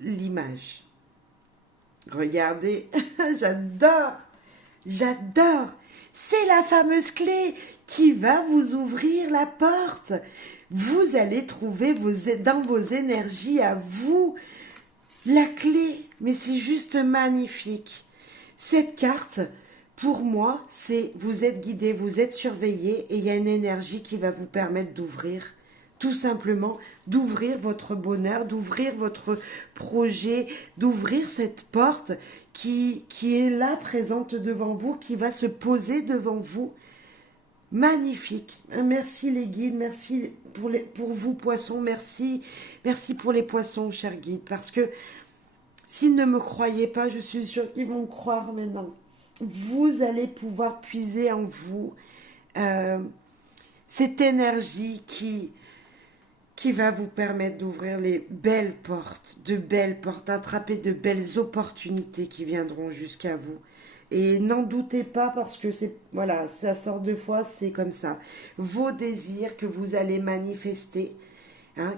l'image. Regardez, j'adore, j'adore. C'est la fameuse clé qui va vous ouvrir la porte. Vous allez trouver dans vos énergies à vous la clé. Mais c'est juste magnifique. Cette carte, pour moi, c'est vous êtes guidé, vous êtes surveillé et il y a une énergie qui va vous permettre d'ouvrir. Tout simplement, d'ouvrir votre bonheur, d'ouvrir votre projet, d'ouvrir cette porte qui est là, présente devant vous, qui va se poser devant vous. Magnifique. Merci les guides, merci pour vous poissons, merci pour les poissons, chers guides, parce que s'ils ne me croyaient pas, je suis sûre qu'ils vont me croire maintenant. Vous allez pouvoir puiser en vous cette énergie qui va vous permettre d'ouvrir les belles portes, attraper de belles opportunités qui viendront jusqu'à vous. Et n'en doutez pas parce que c'est, voilà, ça sort deux fois, c'est comme ça. Vos désirs que vous allez manifester,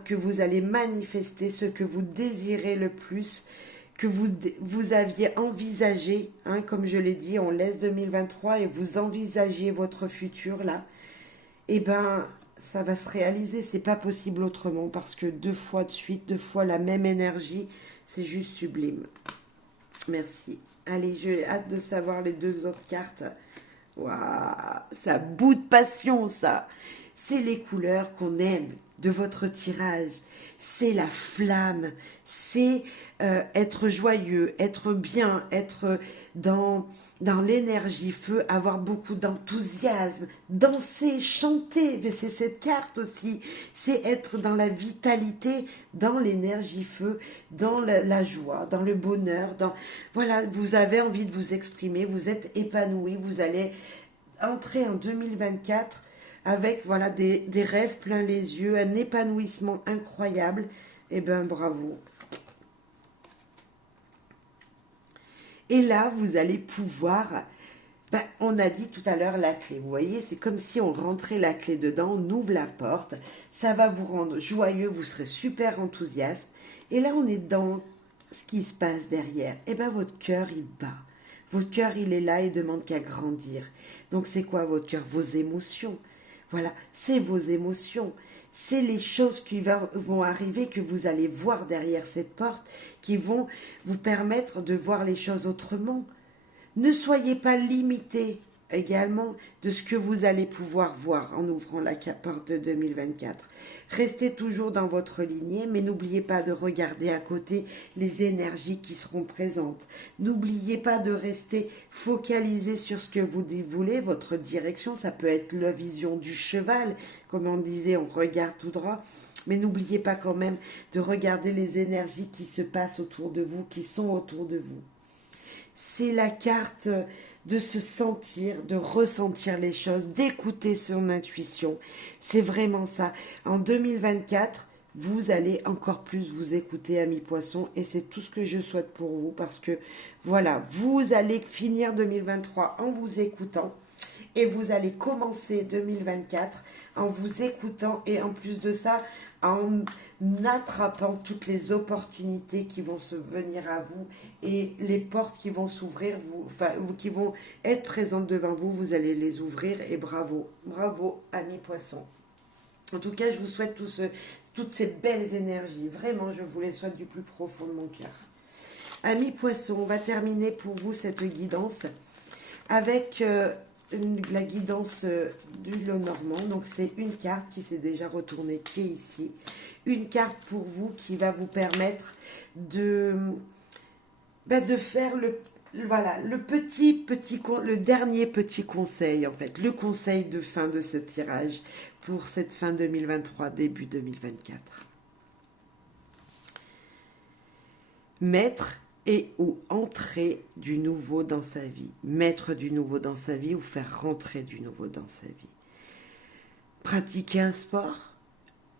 que vous allez manifester ce que vous désirez le plus, que vous aviez envisagé, comme je l'ai dit, on laisse 2023 et vous envisagez votre futur là, et ben ça va se réaliser, c'est pas possible autrement parce que deux fois de suite, deux fois la même énergie, c'est juste sublime. Merci. Allez, j'ai hâte de savoir les deux autres cartes. Waouh, ça bout de passion ça. C'est les couleurs qu'on aime de votre tirage. C'est la flamme, c'est être joyeux, être bien, être dans l'énergie feu, avoir beaucoup d'enthousiasme, danser, chanter. Mais c'est cette carte aussi, c'est être dans la vitalité, dans l'énergie feu, dans la joie, dans le bonheur. Voilà, vous avez envie de vous exprimer, vous êtes épanoui, vous allez entrer en 2024 avec voilà des rêves plein les yeux, un épanouissement incroyable. Eh bien, bravo. Et là, vous allez pouvoir, on a dit tout à l'heure la clé. Vous voyez, c'est comme si on rentrait la clé dedans, on ouvre la porte. Ça va vous rendre joyeux, vous serez super enthousiaste. Et là, on est dans ce qui se passe derrière. Eh bien, votre cœur, il bat. Votre cœur, il est là et demande qu'à grandir. Donc, c'est quoi votre cœur? Vos émotions. Voilà, c'est vos émotions. C'est les choses qui vont arriver, que vous allez voir derrière cette porte, qui vont vous permettre de voir les choses autrement. Ne soyez pas limité également de ce que vous allez pouvoir voir en ouvrant la porte de 2024. Restez toujours dans votre lignée, mais n'oubliez pas de regarder à côté les énergies qui seront présentes. N'oubliez pas de rester focalisé sur ce que vous voulez, votre direction. Ça peut être la vision du cheval, comme on disait, on regarde tout droit. Mais n'oubliez pas quand même de regarder les énergies qui se passent autour de vous, qui sont autour de vous. C'est la carte de se sentir, de ressentir les choses, d'écouter son intuition. C'est vraiment ça. En 2024, vous allez encore plus vous écouter, amis poissons, et c'est tout ce que je souhaite pour vous, parce que voilà, vous allez finir 2023 en vous écoutant, et vous allez commencer 2024 en vous écoutant, et en plus de ça, en attrapant toutes les opportunités qui vont se venir à vous et les portes qui vont s'ouvrir, qui vont être présentes devant vous, vous allez les ouvrir et bravo, bravo amis poissons. En tout cas, je vous souhaite toutes ces belles énergies, vraiment je vous les souhaite du plus profond de mon cœur. Amis poissons, on va terminer pour vous cette guidance avec la guidance du Lenormand. Donc c'est une carte qui s'est déjà retournée, qui est ici. Une carte pour vous qui va vous permettre de, de faire voilà, le dernier petit conseil, en fait, le conseil de fin de ce tirage pour cette fin 2023, début 2024. Mettre et ou entrer du nouveau dans sa vie. Mettre du nouveau dans sa vie ou faire rentrer du nouveau dans sa vie. Pratiquer un sport,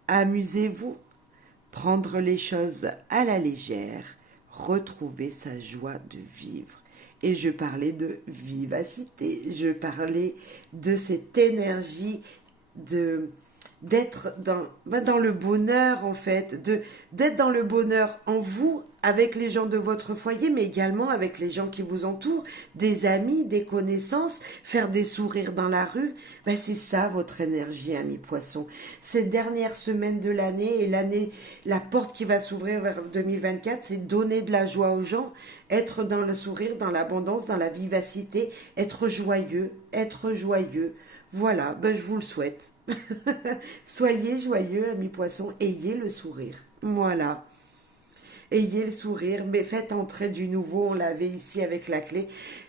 amusez-vous, prendre les choses à la légère, retrouver sa joie de vivre. Et je parlais de vivacité, je parlais de cette énergie d'être dans le bonheur en fait, d'être dans le bonheur en vous, avec les gens de votre foyer, mais également avec les gens qui vous entourent, des amis, des connaissances, faire des sourires dans la rue, c'est ça votre énergie, ami poisson. Cette dernière semaine de l'année et la porte qui va s'ouvrir vers 2024, c'est donner de la joie aux gens, être dans le sourire, dans l'abondance, dans la vivacité, être joyeux, être joyeux. Voilà, je vous le souhaite. Soyez joyeux, amis poissons, ayez le sourire. Voilà. Ayez le sourire, mais faites entrer du nouveau, on l'avait ici avec la clé.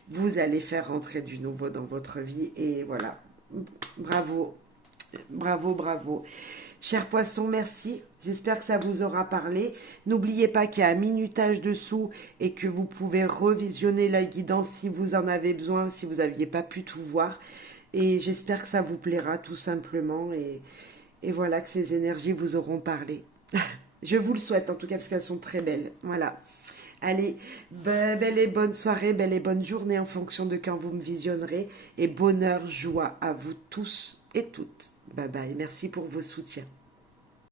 Vous allez faire entrer du nouveau dans votre vie et voilà. Bravo, bravo, bravo. Chers poissons, merci. J'espère que ça vous aura parlé. N'oubliez pas qu'il y a un minutage dessous et que vous pouvez revisionner la guidance si vous en avez besoin, si vous n'aviez pas pu tout voir. Et j'espère que ça vous plaira tout simplement. Et voilà, que ces énergies vous auront parlé. Je vous le souhaite en tout cas parce qu'elles sont très belles. Voilà. Allez, belle et bonne soirée, belle et bonne journée en fonction de quand vous me visionnerez. Et bonheur, joie à vous tous et toutes. Bye bye. Merci pour vos soutiens.